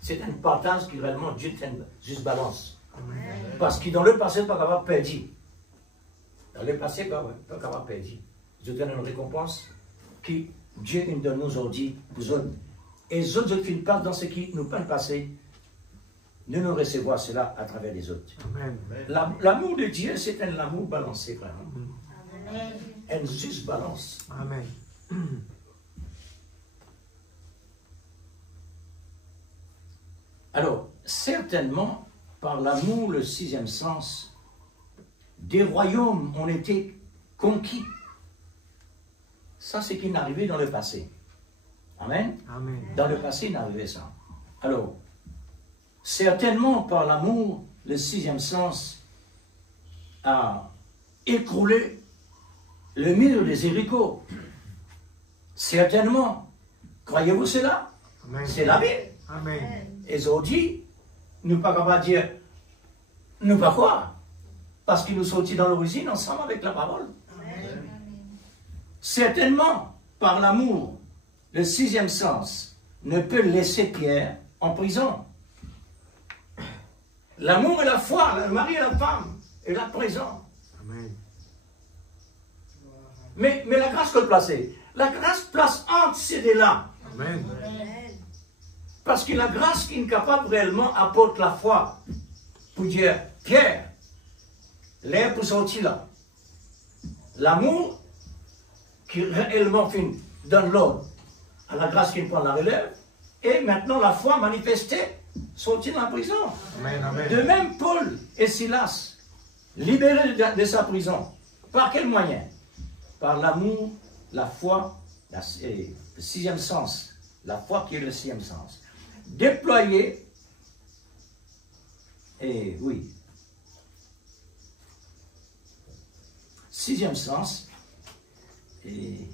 C'est un partage qui réellement Dieu tient juste balance. Parce que dans le passé, pas capable de perdre. Dans le passé, pas capable de perdre. Je donne une récompense que Dieu nous donne aujourd'hui aux autres. Et les autres qui passent dans ce qui nous peuvent passer, nous recevons cela à travers les autres. Amen. L'amour de Dieu, c'est un amour balancé, vraiment. Amen. Une juste balance. Amen. Alors, certainement, par l'amour, le sixième sens, des royaumes ont été conquis. Ça, c'est ce qui est arrivé dans le passé. Amen. Amen. Dans le passé, il est arrivé ça. Alors, certainement, par l'amour, le sixième sens a écroulé le mur des Jéricho. Certainement. Croyez-vous cela? Amen. C'est la Bible. Amen. Et aujourd'hui, nous ne pouvons pas dire, nous pas quoi? Parce qu'ils nous sont sortis dans l'origine ensemble avec la parole. Amen. Certainement, par l'amour, le sixième sens ne peut laisser Pierre en prison. L'amour et la foi, le mari et la femme, est là présent. Amen. Mais la grâce que placer, la grâce place entre ces deux-là. Amen. Amen. Parce que la grâce qui est capable réellement apporte la foi. Pour dire, Pierre, l'air pour sortir là. L'amour qui réellement fait donne l'ordre à la grâce qui prend la relève. Et maintenant la foi manifestée sortis de la prison. Amen. Amen. De même, Paul et Silas, libérés de sa prison. Par quel moyen? Par l'amour, la foi, le sixième sens. La foi qui est le sixième sens. Déployé, et oui, sixième sens, et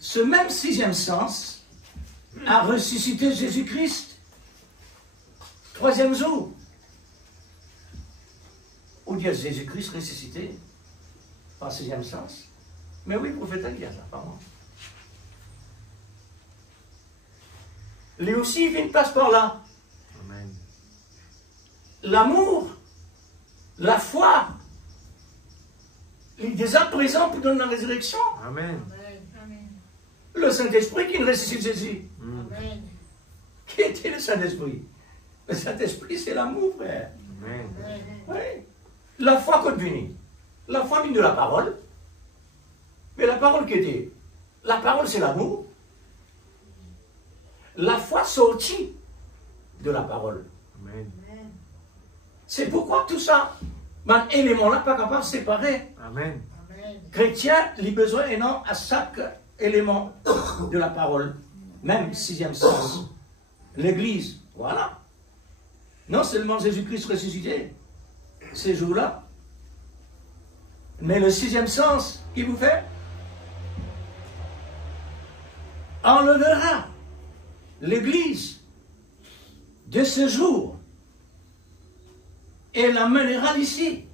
ce même sixième sens a ressuscité Jésus-Christ, troisième jour. Ou dire Jésus-Christ ressuscité par sixième sens? Mais oui, le prophète Elias, apparemment. Lui aussi, il passe par là. Amen. L'amour, la foi, il est déjà présent pour donner la résurrection. Amen. Amen. Le Saint-Esprit qui ressuscite Jésus. Amen. Qui était le Saint-Esprit? Le Saint-Esprit, c'est l'amour, frère. Amen. Oui. La foi qu'on devine. La foi vient de la parole. Mais la parole qui était? La parole, c'est l'amour. La foi sortit de la parole. Amen. C'est pourquoi tout ça, un élément-là, pas capable de séparer. Amen. Amen. Chrétien, il a besoin énorme à chaque élément de la parole. Même sixième sens. L'Église, voilà. Non seulement Jésus-Christ ressuscité, ces jours-là, mais le sixième sens, qu'il vous fait, enlèvera l'Église de ce jour et l'amènera d'ici.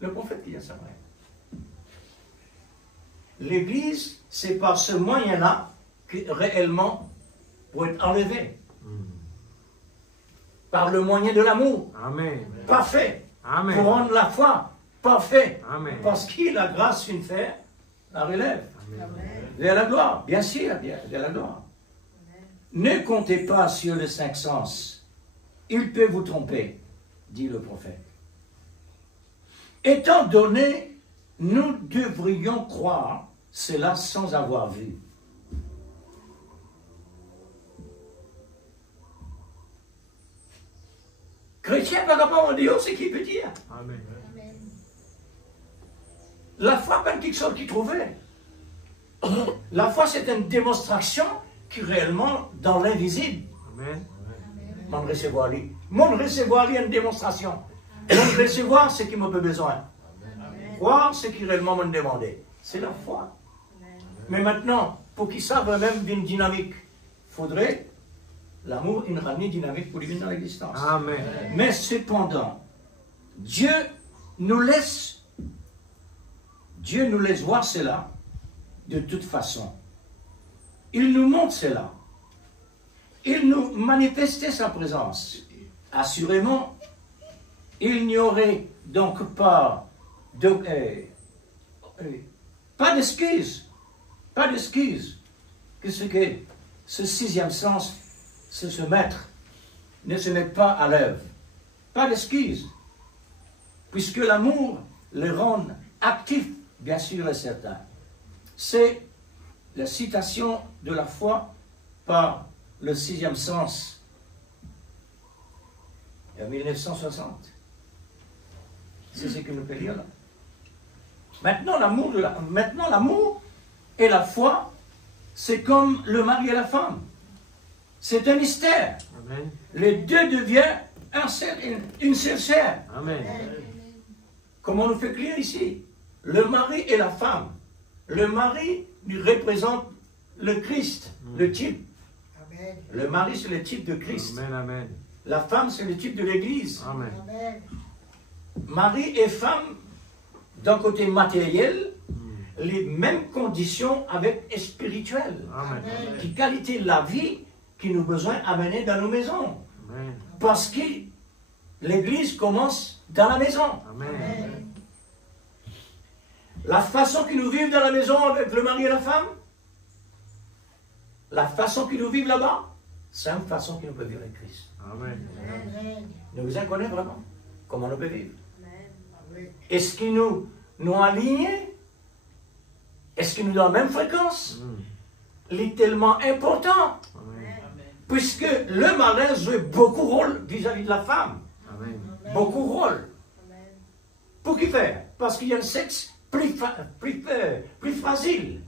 Le prophète dit ça, vrai. L'Église, c'est par ce moyen-là que réellement pour être enlevée. Par le moyen de l'amour. Amen. Parfait. Amen. Pour rendre la foi parfait. Amen. Parce qu'il la grâce une fait, la relève. Amen. Vers la gloire, bien sûr, vers la gloire. Ne comptez pas sur les cinq sens. Il peut vous tromper, dit le prophète. Étant donné, nous devrions croire cela sans avoir vu. Chrétien, par rapport à Dieu, c'est qui peut dire. Amen. La foi, pas quelque chose qu'il trouvait. La foi, c'est une démonstration qui est réellement dans l'invisible. Amen. Mon recevoir, une démonstration. Mon recevoir, c'est qui m'a pas besoin. Croire, c'est qui réellement m'a demandé. C'est la foi. Mais maintenant, pour qu'ils savent même une dynamique, il faudrait l'amour, une ramener dynamique pour lui venir dans l'existence. Amen. Mais cependant, Dieu nous laisse voir cela de toute façon. Il nous montre cela. Il nous manifestait sa présence. Assurément, il n'y aurait donc pas d'excuse. Pas d'excuse que ce sixième sens ne se mette pas à l'œuvre. Pas d'excuse. Puisque l'amour le rend actif, bien sûr et certain. C'est la citation de la foi par le sixième sens en 1960. C'est ce que nous peut lire là. Maintenant, l'amour et la foi, c'est comme le mari et la femme. C'est un mystère. Amen. Les deux deviennent une seule chair. Amen. Comme on nous fait clair ici. Le mari et la femme. Le mari lui représente le Christ, le type. Amen. Le mari, c'est le type de Christ. Amen. Amen. La femme, c'est le type de l'Église. Amen. Amen. Mari et femme, d'un côté matériel, les mêmes conditions avec spirituel. Amen. Qui qualité de la vie qui nous besoin amener dans nos maisons. Amen. Parce que l'Église commence dans la maison. Amen. La façon que nous vivons dans la maison avec le mari et la femme, la façon que nous vivons là-bas, c'est une façon que nous pouvons vivre avec Christ. Amen. Amen. Nous vous en connaissons vraiment comment nous pouvons vivre. Oui. Est-ce qu'il nous aligne? Est-ce qu'il nous donne la même fréquence? est tellement important. Amen. Puisque le malin joue beaucoup de rôle vis-à-vis de la femme. Amen. Beaucoup de rôle. Pour qui faire? Parce qu'il y a un sexe plus fragile.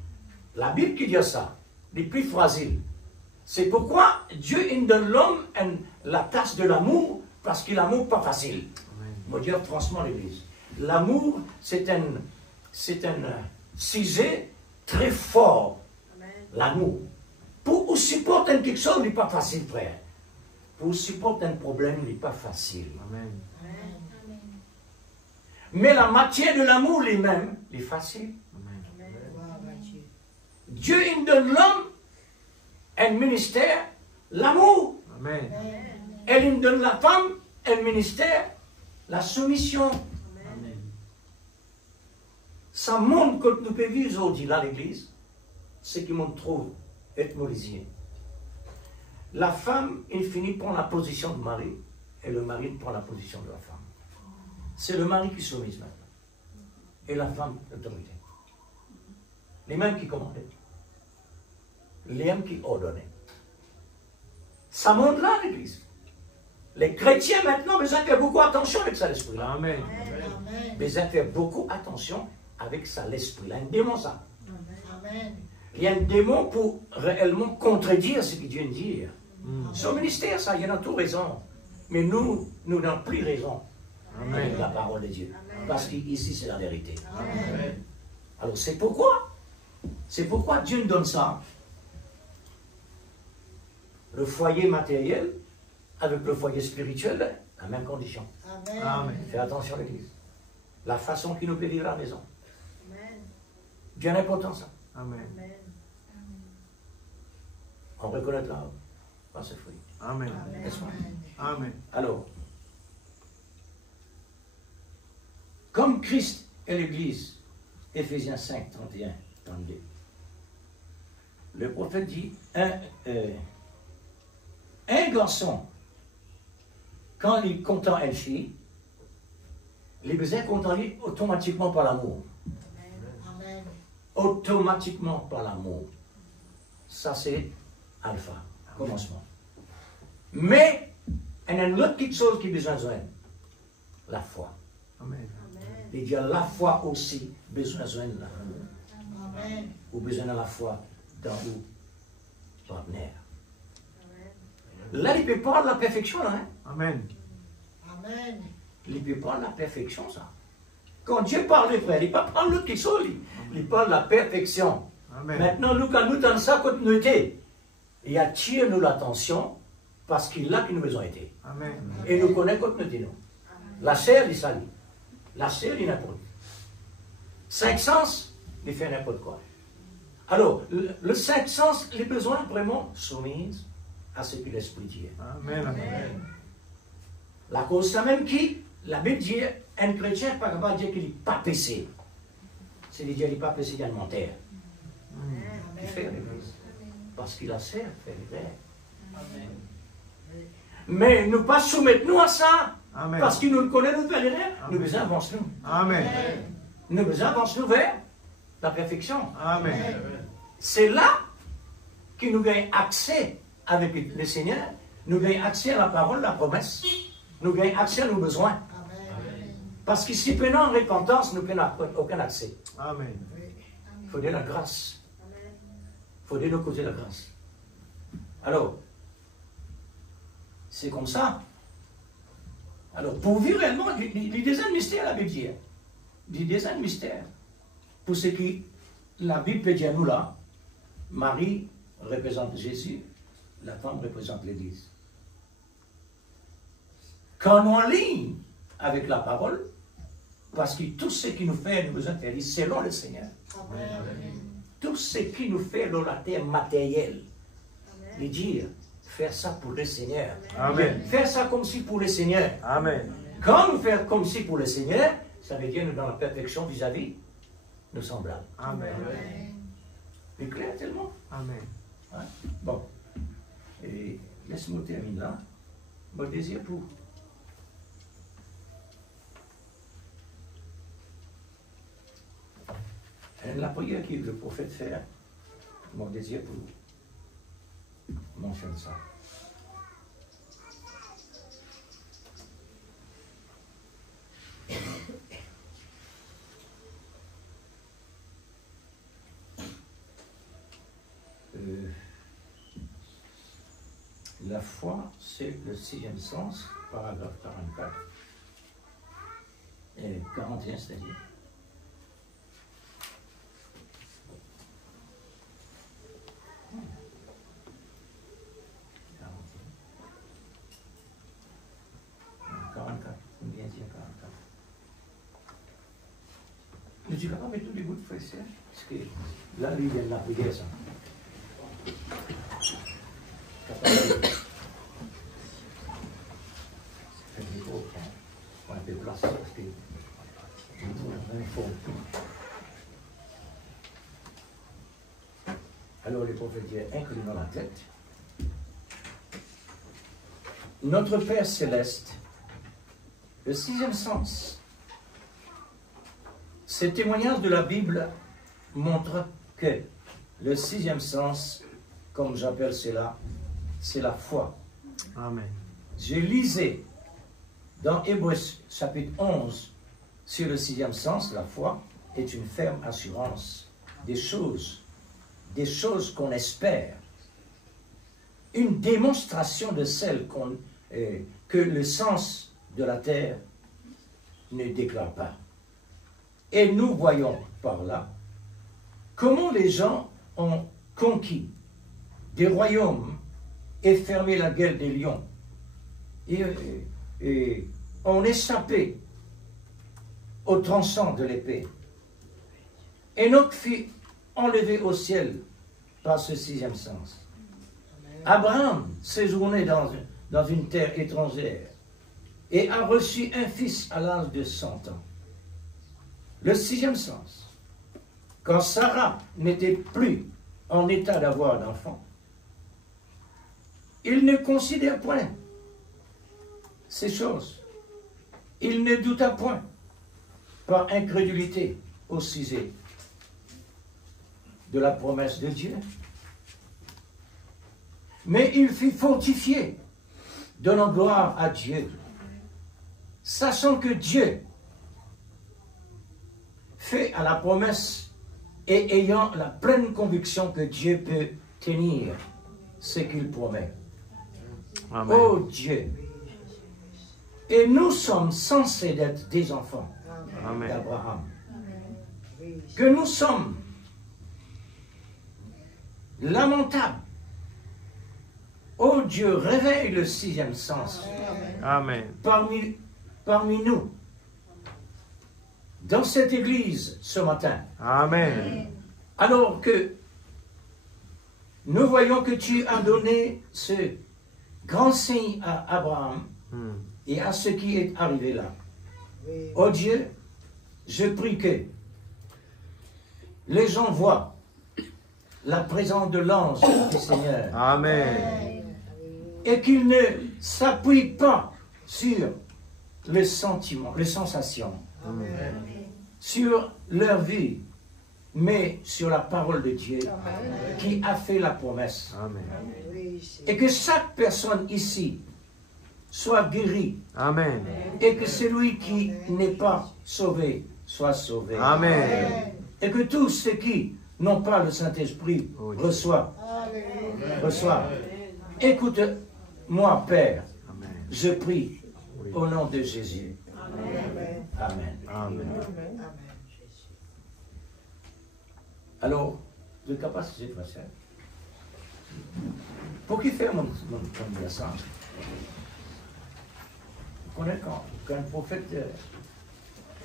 La Bible qui dit ça, les plus fragiles. C'est pourquoi Dieu il donne l'homme la tâche de l'amour, parce que l'amour n'est pas facile. Je veux dire franchement l'Église. L'amour, c'est un sujet très fort. L'amour. Pour supporter quelque chose, il n'est pas facile, frère. Pour supporter un problème, il n'est pas facile. Amen. Mais la matière de l'amour lui-même, il est facile. Amen. Gloire à Dieu. Dieu il donne l'homme un ministère, l'amour. Amen. Et il donne la femme un ministère, la soumission. Amen. Ça montre que nous pouvons vivre aujourd'hui là, l'Église, ce qui me trouve être molisier. La femme, il finit par la position de mari, et le mari prend la position de la femme. C'est le mari qui soumise maintenant. Et la femme, l'autorité. Les mêmes qui commandaient. Les mêmes qui ordonnaient. Ça monte là, l'Église. Les chrétiens maintenant ont besoin de faire beaucoup attention avec ça, l'esprit-là. Amen. Amen. Besoin de faire beaucoup attention avec ça, l'esprit-là. Un démon, ça. Amen. Il y a un démon pour réellement contredire ce que Dieu dit. Son ministère, ça, il y en a tout raison. Mais nous n'avons plus raison avec la parole de Dieu. Parce qu'ici, c'est la vérité. Amen. Alors, c'est pourquoi Dieu nous donne ça. Le foyer matériel avec le foyer spirituel, la même condition. Amen. Amen. Fais attention à l'Église. La façon qu'il nous peut vivre à la maison. Bien important, ça. Amen. On reconnaît là, par ce fruit. Amen. N'est-ce pas? Amen. Alors, comme Christ et l'Église, Éphésiens 5, 31, 32, le prophète dit, un garçon, quand il contente une fille, il est besoin de contenter automatiquement par l'amour. Amen. Automatiquement par l'amour. Ça, c'est alpha, commencement. Mais, il y a une autre petite chose qui a besoin de joindre. La foi. Amen. Il dit la foi aussi, besoin de joindre l'amour. Amen. Ou besoin de la foi dans le partenaire. Là, il ne peut pas de la perfection, là. Hein? Amen. Amen. Il ne peut pas de la perfection, ça. Quand Dieu parle, frère, il ne parle pas de quelque chose, il parle de la perfection. Amen. Maintenant, nous, quand nous dans sa continuité, il attire nous l'attention parce qu'il a qui nous besoin été. Amen. Et nous connaissons continuité, nous. La chair, il salit. La chair, il n'importe. Cinq sens, il fait n'importe quoi. Alors, le cinq sens, les besoins vraiment soumis à ce que l'Esprit dit. Amen. Amen. La cause, c'est même qui, la Bible dit, un chrétien n'est pas capable de dire qu'il n'est pas péché. C'est-à-dire qu'il n'est pas péché alimentaire. Il fait l'église. Parce qu'il a servi, fait les rêves. Mais nous pas soumettre nous à ça. Amen. Parce qu'il nous connaît, nous fait les rêves. Nous besoin avancer nous. Amen. Nous besoin avancer nous vers la perfection. Amen. C'est là que nous gagnons accès avec le Seigneur. Nous gagnons accès à la parole, la promesse. Nous gagnons accès à nos besoins. Amen. Parce que si nous en repentance, nous n'avons aucun accès. Amen. Il faut de la grâce. Il faut de nous causer la grâce. Alors, c'est comme ça. Alors, pour vivre réellement, il y a des mystères, la Bible dit. Il y a des mystères. Pour ce qui, la Bible peut dire nous là, Marie représente Jésus, la femme représente l'Église. Quand on lit avec la parole, parce que tout ce qui nous fait, nous besoin de faire selon le Seigneur. Amen. Tout ce qui nous fait dans la terre matérielle, les dire, faire ça pour le Seigneur. Amen. Faire ça comme si pour le Seigneur. Amen. Quand nous faisons comme si pour le Seigneur, ça veut dire nous dans la perfection vis-à-vis nos semblables. Amen. C'est clair tellement. Amen. Hein? Bon. Et laisse-moi terminer là. Mon désir pour. La prière que le prophète fait mon désir pour vous. Mentionne ça. La foi, c'est le 6e sens, paragraphe 44 et 41, c'est-à-dire. Je suis capable de mettre tous les bouts de feuilles sèches, parce que là, lui, il vient de la prière, ça. Un peu de place, parce que alors les prophètes disent, inclinons la tête. Notre Père céleste, le 6e sens. Ces témoignages de la Bible montrent que le 6e sens, comme j'appelle cela, c'est la foi. Amen. Je lisais dans Hébreux chapitre 11 sur le 6e sens, la foi est une ferme assurance des choses qu'on espère, une démonstration de celles que le sens de la terre ne déclare pas. Et nous voyons par là comment les gens ont conquis des royaumes et fermé la gueule des lions et ont échappé au tranchant de l'épée. Enoch fut enlevé au ciel par ce 6e sens. Abraham séjournait dans une terre étrangère et a reçu un fils à l'âge de 100 ans. Le 6e sens, quand Sarah n'était plus en état d'avoir d'enfant, il ne considère point ces choses. Il ne douta point, par incrédulité, au sujet de la promesse de Dieu. Mais il fut fortifié, donnant gloire à Dieu, sachant que Dieu fait à la promesse et ayant la pleine conviction que Dieu peut tenir ce qu'il promet. Amen. Oh Dieu! Et nous sommes censés être des enfants Amen. d'Abraham. Que nous sommes lamentables. Oh Dieu, réveille le 6e sens Amen. parmi nous, dans cette église ce matin. Amen. Alors que nous voyons que tu as donné ce grand signe à Abraham et à ce qui est arrivé là. Oh Dieu, je prie que les gens voient la présence de l'ange du Seigneur. Amen. Et qu'ils ne s'appuient pas sur le sentiment, les sensations, sur leur vie, mais sur la parole de Dieu qui a fait la promesse. Amen. Et que chaque personne ici soit guérie. Amen. Et que celui qui n'est pas sauvé soit sauvé. Amen. Et que tous ceux qui n'ont pas le Saint-Esprit reçoivent. Écoute-moi, Père, Amen. je prie au nom de Jésus. Amen. Amen. Alors, de capacité frère, pour qui faire mon message? Vous connaissez quand un prophète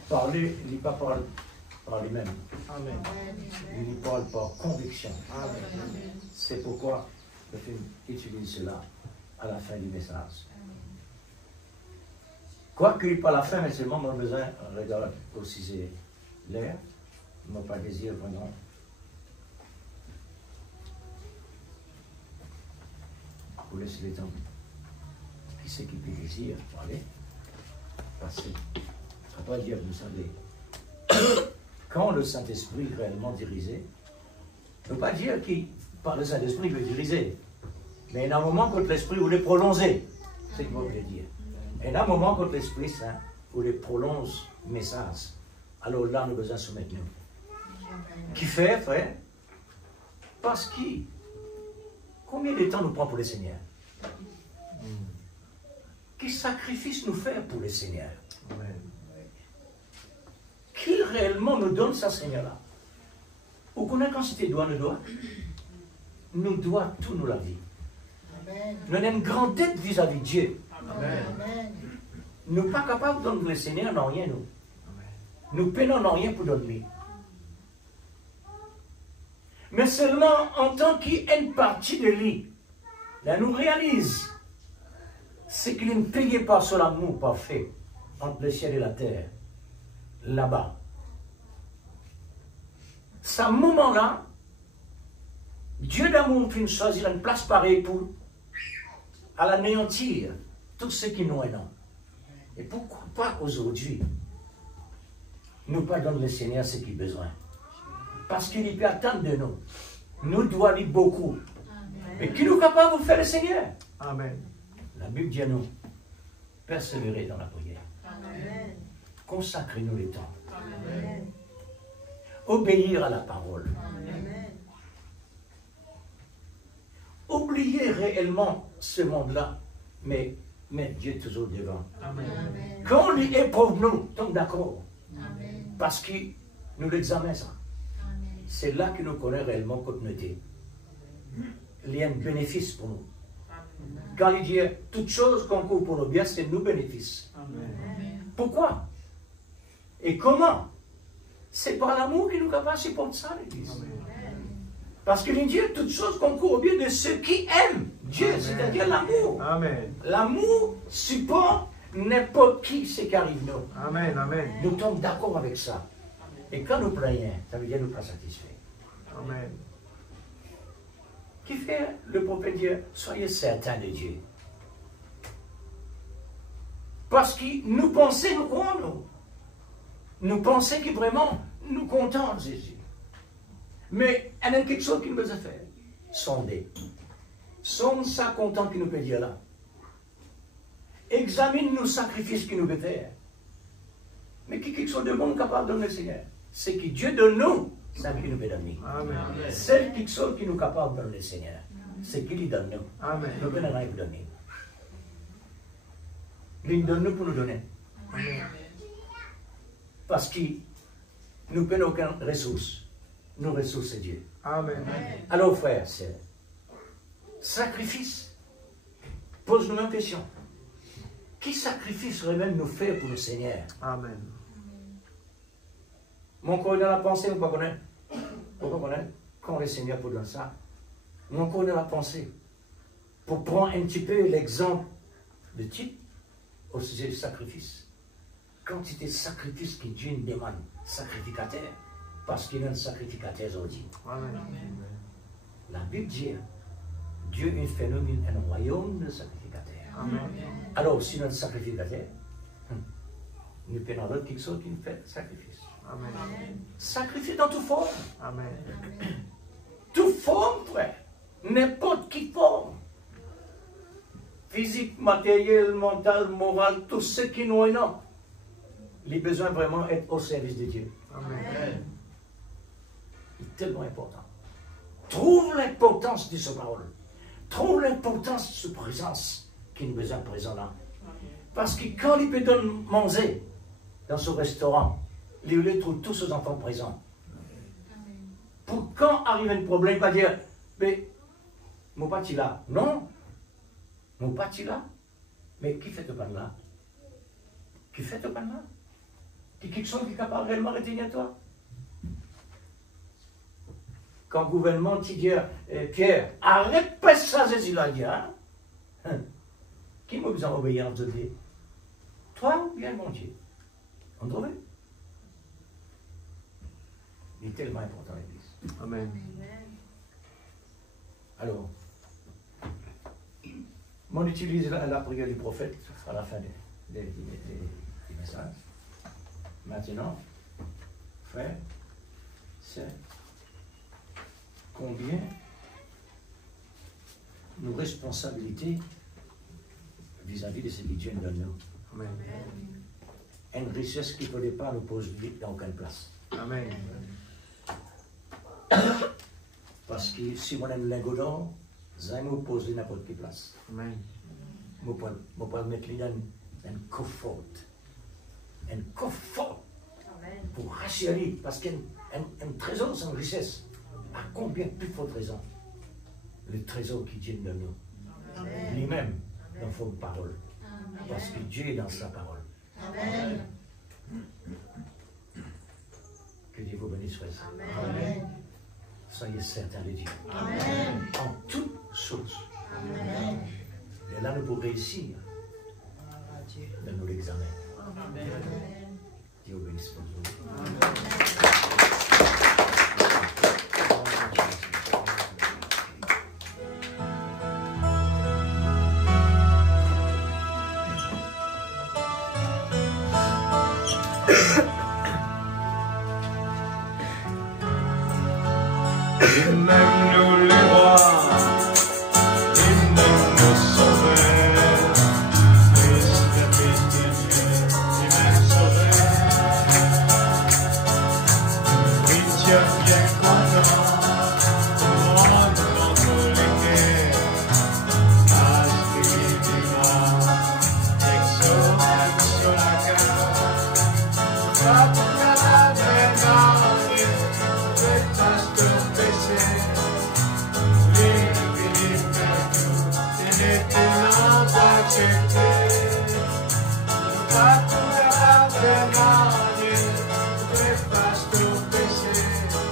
parlait, il ne parle pas par lui-même. Amen. Il parle par conviction. C'est pourquoi le film utilise cela à la fin du message. Quoique pas la fin, mais seulement mon besoin regarde aussi c'est l'air, mon pas désir vraiment. Vous laissez les temps. Qui c'est qui peut désir parler? Parce que ça ne va pas dire, vous savez, quand le Saint-Esprit réellement dirigé, ne veut pas dire qu'il, par le Saint-Esprit, il veut utiliser. Mais il y a un moment quand l'Esprit voulait prolonger. C'est ce que vous voulez dire. Et il y a un moment quand l'Esprit Saint voulait prolonger le message. Alors là, nous avons besoin de soumettre nous. Qui fait, frère? Parce que, combien de temps nous prend pour le Seigneur? Quel sacrifice nous fait pour le Seigneur? Amen. Qui réellement nous donne ça, Seigneur-là? Ou qu'on a quand c'était doit, nous doit tout nous la vie. Amen. Nous avons une grande dette vis-à-vis de Dieu. Amen. Amen. Nous ne sommes pas capables de donner le Seigneur dans rien, nous. Nous peinons dans rien pour donner. Mais seulement en tant qu'une partie de lui, là nous réalise ce qu'il ne payait pas sur l'amour parfait entre le ciel et la terre, là-bas. Ce moment-là, Dieu d'amour peut choisir une place pareille pour anéantir tout ce qui nous est non. Et pourquoi pas aujourd'hui, nous pardonnons le Seigneur ce qu'il a besoin. Parce qu'il peut attendre de nous. Nous doit lui beaucoup. Mais qui nous est capable de faire le Seigneur? Amen. La Bible dit à nous, persévérer dans la prière. Amen. Consacrez-nous les temps. Amen. Obéir à la parole. Amen. Oublier réellement ce monde-là, mais mettre Dieu toujours devant. Amen. Amen. Quand on lui éprouve nous, tombe d'accord. Amen. Parce que nous l'examinons ça. Amen. C'est là que nous connaissons réellement communauté. Il y a un bénéfice pour nous. Quand il dit toute chose concourt pour nos biens, c'est nos bénéfices. Amen. Pourquoi? Et comment? C'est par l'amour qui nous capable de supporter ça, l'Église. Parce qu'il dit toutes choses concourent au bien de ceux qui aiment Dieu, c'est-à-dire l'amour. Amen. L'amour supporte n'importe qui ce qui arrive nous. Amen. Amen. Nous sommes d'accord avec ça. Et quand nous plaignons, ça veut dire nous ne sommes pas satisfaits. Amen. Qui fait le prophète dire, soyez certains de Dieu. Parce que nous pensons, nous croyons, nous pensons que vraiment, nous comptons Jésus. Mais il y a quelque chose qui nous a fait. Sonder. Sommes ça content qu'il nous peut dire là. Examine nos sacrifices qu'il nous peut faire. Mais qui quelque chose de bon capable de donner le Seigneur. C'est que Dieu donne nous, c'est qu'il nous peut donner. Amen. C'est quelque chose qui nous est capable de donner le Seigneur. C'est qu'il lui donne nous. Amen. Nous ne pouvons rien vous donner. Il donne nous pour nous donner. Amen. Parce que nous n'avons aucune ressource. Nos ressources, c'est Dieu. Amen. Alors, frère, c'est sacrifice. Pose-nous une question. Qui sacrifice même nous faire pour le Seigneur? Amen. Mon corps dans la pensée, vous ne connaissez pas. Vous comprenez? Quand le Seigneur vous donne ça, mon corps dans la pensée. Pour prendre un petit peu l'exemple de type au sujet du sacrifice. Quantité de sacrifice que Dieu nous demande, sacrificateur, parce qu'il y a un sacrificateur aujourd'hui. Amen. La Bible dit, Dieu est un phénomène, un royaume de sacrificateurs. Amen. Alors, si nous sommes sacrificateurs, nous prenons l'autre quelque chose qui nous fait sacrifice. Amen. Sacrifice dans toute forme. Amen. Toute forme, frère. N'importe qui forme. Physique, matériel, mental, moral, tout ce qui nous est non. Les besoins vraiment être au service de Dieu. Amen. C'est tellement important. Trouve l'importance de ce parole. Trouve l'importance de cette présence qui nous besoin présent là. Parce que quand il peut donner manger dans ce restaurant, il trouve tous ses enfants présents. Pour quand arrive un problème, pas dire, mais mon pati là. Non. Mon pati là. Mais qui fait le pan là? Qui fait le pan là? Qui quelque chose qui est capable réellement de retenir toi? Quand le gouvernement te dit, Pierre, arrête pas ça, Jésus l'a dit, hein? Qui m'a besoin d'obéir en Dieu? Toi ou bien mon Dieu? On trouve? Il est tellement important l'Église. Amen. Alors, on utilise la prière du prophète à la fin des messages. Maintenant, frère, sœur, combien nos responsabilités vis-à-vis de ce qui vient de nous. Amen. Une richesse qui ne peut pas nous poser dans aucune place. Amen. Parce que si on a un lingot d'or, ça nous pose n'importe quelle place. Amen. On peut le mettre dans un coffre. Un coffre pour racheter. Parce qu'un trésor, c'est une richesse. À combien plus forte raison le trésor qui vient de nous lui-même dans son parole. Parce que Dieu est dans sa parole. Amen. Que Dieu vous bénisse, frère. Amen. Soyez certains de Dieu. Amen. En toutes choses. Amen. Et là, nous pouvons réussir dans nos examens. Amen. Dieu vous bénisse pour vous. Il m'aime nous les rois, il m'aime nos sauveurs, Fils de Dieu, il m'aime sauveur. Il tient bien content, tout le monde dans tous les cœurs, Ascrivima, exorme sur la carte, pas pour la vénale, c'est parce que dans ce parole,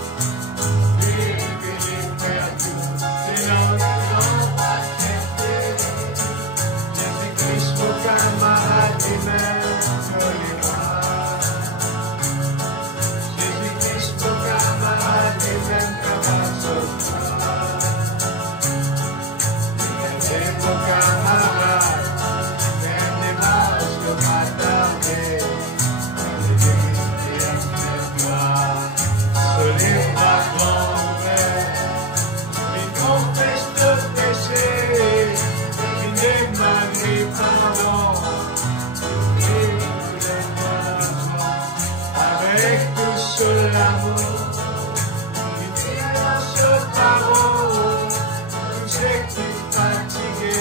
c'est qui est fatigué,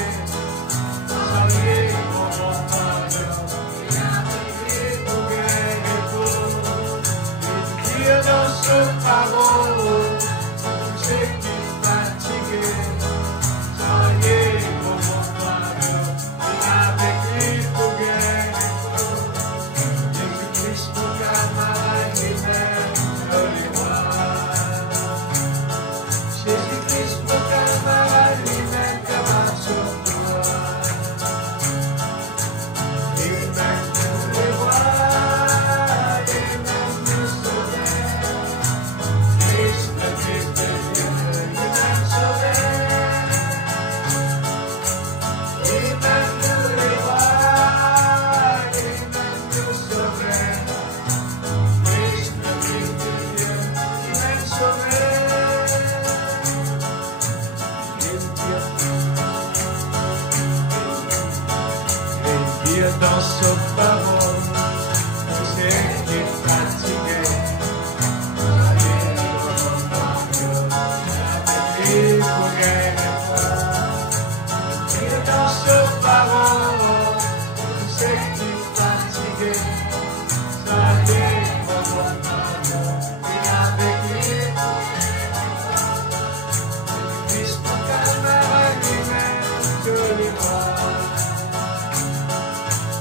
il faut gagner dans ce parole, c'est qui est fatigué, ça y est, avec lui, Christ pour camarade lui-même, que les rois.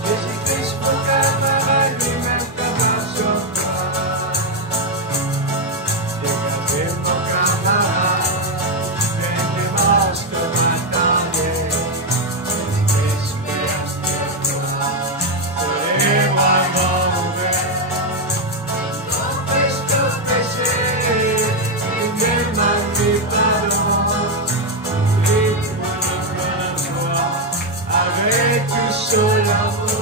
Jésus-Christ, mon camarade, lui-même camarade sur toi. Dégagez mon camarade, les démarches que m'attendaient. Jésus-Christ, merci à toi. Que les bras m'ont ouvert. Confesse ton péché, il demande pardon. Libre de plein foi, avec tout seul amour.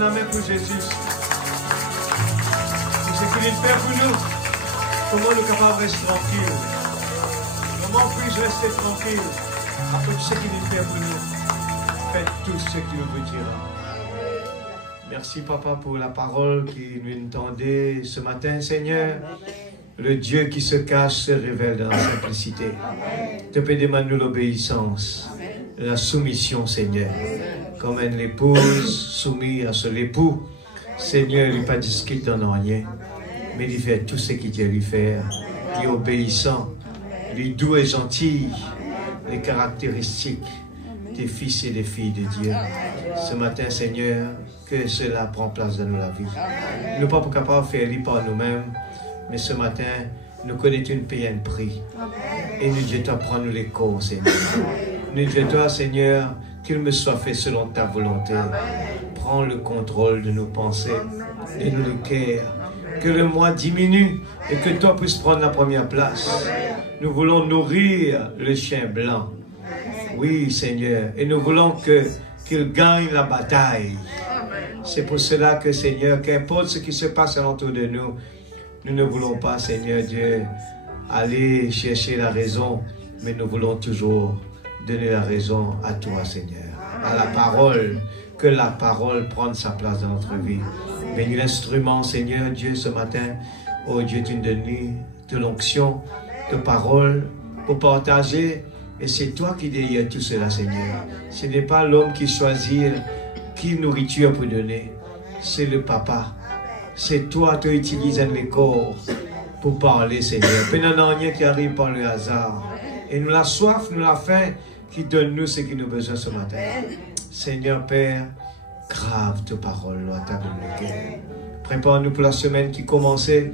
la main pour Jésus. C'est ce qu'il fait pour nous. Comment nous sommes capables de rester tranquilles? Comment puis-je rester tranquille après tout ce qu'il fait pour nous? Faites tout ce qu'il vous dira. Merci, Papa, pour la parole qui nous entendait ce matin, Seigneur. Le Dieu qui se cache se révèle dans la simplicité. Te demande-nous l'obéissance, la soumission, Seigneur. Comme une épouse soumise à son époux, Seigneur, il n'est pas discret dans rien, mais il fait tout ce qu'il dit lui faire. Il est obéissant, il est doux et gentil, les caractéristiques des fils et des filles de Dieu. Ce matin, Seigneur, que cela prend place dans la vie. Nous ne sommes pas capables de faire lire par nous-mêmes, mais ce matin, nous connaissons une paix, un prix. Et nous disons, prends-nous les corps, Seigneur. Nous disons, Seigneur, qu'il me soit fait selon ta volonté. Prends le contrôle de nos pensées et de nos cœurs. Que le moi diminue et que toi puisses prendre la première place. Nous voulons nourrir le chien blanc. Oui, Seigneur. Et nous voulons qu'il gagne la bataille. C'est pour cela que, Seigneur, qu'importe ce qui se passe alentour de nous, nous ne voulons pas, Seigneur Dieu, aller chercher la raison, mais nous voulons toujours donner la raison à toi, Seigneur. À la parole, que la parole prenne sa place dans notre vie. Bénis l'instrument, Seigneur Dieu, ce matin. Oh Dieu, tu nous donnes de l'onction, de parole pour partager. Et c'est toi qui derrière tout cela, Seigneur. Ce n'est pas l'homme qui choisit qui nourriture pour donner. C'est le Papa. C'est toi qui utilises les corps pour parler, Seigneur. Il n'y a rien qui arrive par le hasard. Et nous la soif, nous la faim qui donne nous ce qui nous besoin ce matin. Seigneur Père, grave ta parole à ta cœur. Prépare-nous pour la semaine qui commençait.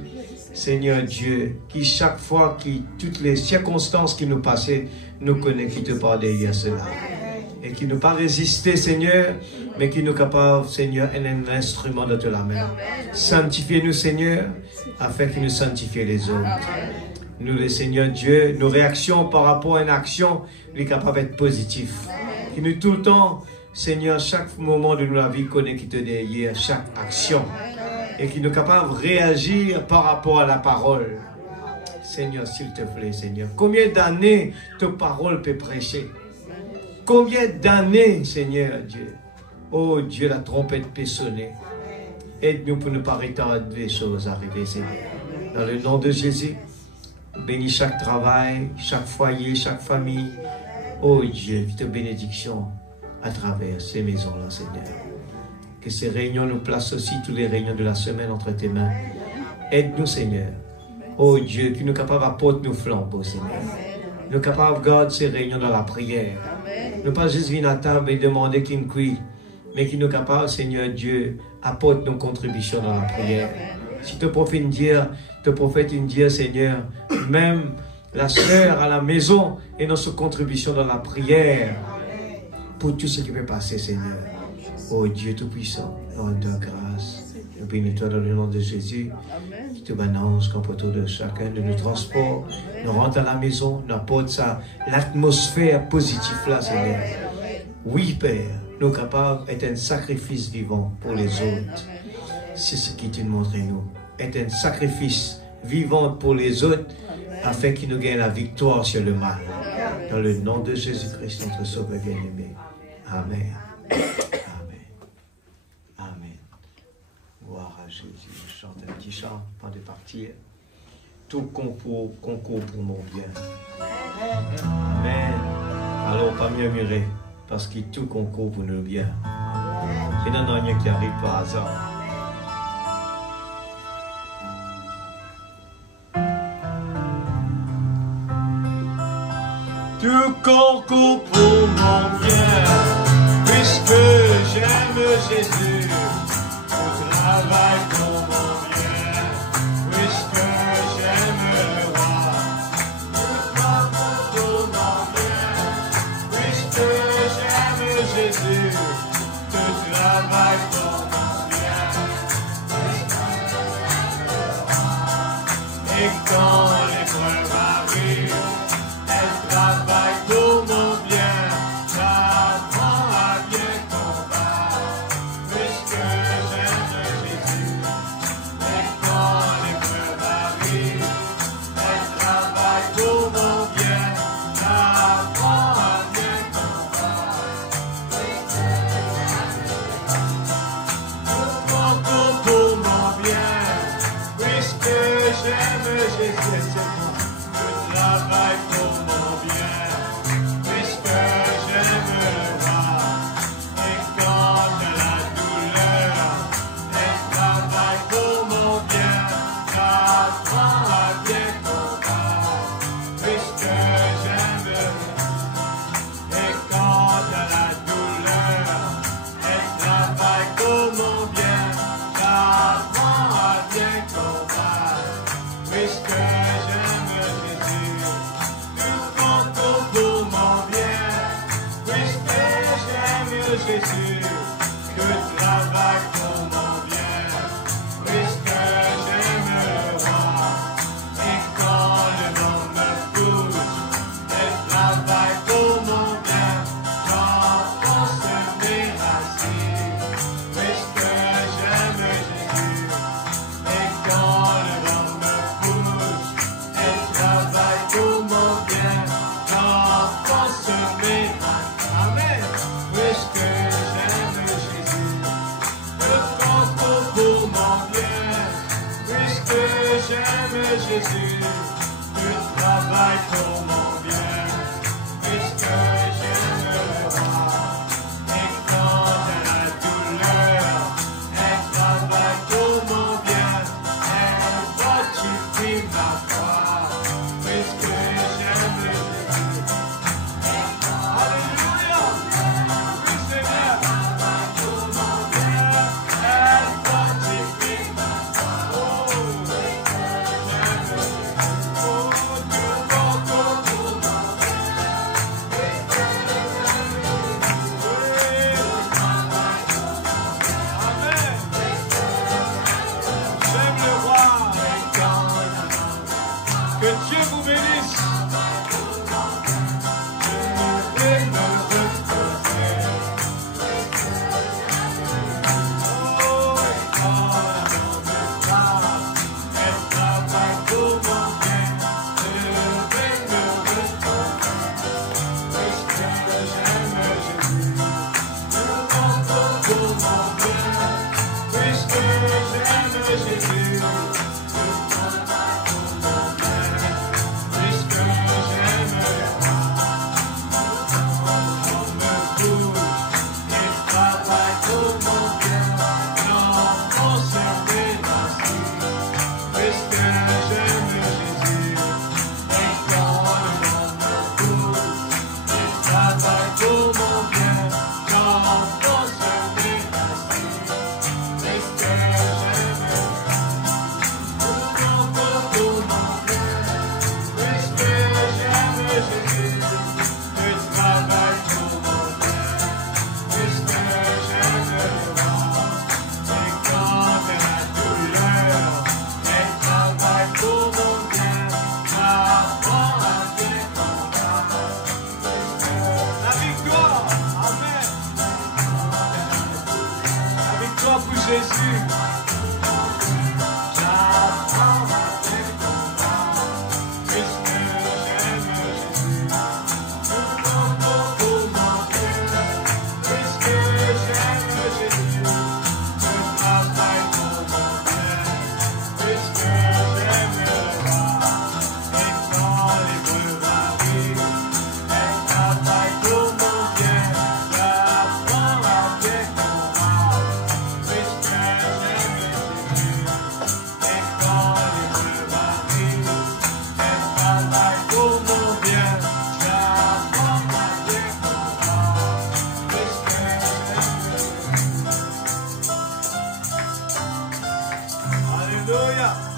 Seigneur Dieu, qui chaque fois, toutes les circonstances qui nous passaient, nous connaît qui te parle derrière cela. Et qui nous pas résister, Seigneur, mais qui nous capable, Seigneur, un instrument de la main. Sanctifiez-nous, Seigneur, afin que nous sanctifions les autres. Nous, le Seigneur Dieu, nos réactions par rapport à une action, nous sommes capables d'être positifs. Qui nous tout le temps, Seigneur, chaque moment de notre vie, connaît qui te derrière chaque action. Et qui nous capables de réagir par rapport à la parole. Seigneur, s'il te plaît, Seigneur, combien d'années ta parole peut prêcher? Combien d'années, Seigneur Dieu? Oh Dieu, la trompette peut sonner. Aide-nous pour ne pas retarder les choses arriver, Seigneur. Dans le nom de Jésus, bénis chaque travail, chaque foyer, chaque famille. Oh Dieu, que ta bénédiction à travers ces maisons-là, Seigneur. Que ces réunions nous placent aussi tous les réunions de la semaine entre tes mains. Aide-nous, Seigneur. Oh Dieu, qui nous capable d'apporter nos flambeaux, Seigneur. Nous capables de garder ces réunions dans la prière. Ne pas juste venir à table et demander qui nous crie, mais qui nous capable, Seigneur Dieu, apporte nos contributions dans la prière. Si te prophète dire, Seigneur, même la sœur à la maison et notre contribution dans la prière pour tout ce qui peut passer, Seigneur. Oh Dieu Tout-Puissant, rends-toi grâce. Nous bénis-toi dans le nom de Jésus. Qui te balance comme autour de chacun de nos transports. Nous rentrons à la maison, nous apportons l'atmosphère positive là, Seigneur. Oui, Père, nous sommes capables d'être un sacrifice vivant pour les autres. C'est ce qui te montre nous. Être un sacrifice vivant pour les autres afin qu'ils nous gagnent la victoire sur le mal. Dans le nom de Jésus-Christ, notre Sauveur bien-aimé. Amen. Jésus, je chante un petit chant avant de partir. Tout concourt pour mon bien. Amen. Alors, pas murmurer, parce que tout concourt pour nos biens. Il n'y en a rien qui arrive par hasard. Tout concourt pour mon bien, puisque j'aime Jésus. Travaille pour mon bien, puisque j'aime le roi. Tout concourt pour mon bien, puisque j'aime Jésus. Tout travaille pour mon bien, puisque j'aime le roi. Et quand l'épreuve arrive, elle travaille pour mon bien. J'apprends à bien combattre, puisque Jésus, tu travailles pour mon bien, puisque j'aime le roi. Et quand la douleur, elle travaille pour mon bien, elle fortifie ma foi, puisque j'aime le Jésus. Alléluia! Oui, Seigneur! Elle fortifie ma foi. Que Dieu vous bénisse. Je vais me reposer. Oh, et quand la mort me frappe, elle travaille pour mon bien. Je vais me reposer. Puisque j'aime Jésus, je compte pour mon bien. Puisque j'aime Jésus, Jésus, j'apprends à t'écouter, puisque j'aime Jésus, je compte pour mon bien, puisque j'aime Jésus, je travaille pour mon bien, puisque j'aime le roi, et quand l'épreuve arrive, elle travaille pour mon bien, j'apprends à t'écouter. Alléluia.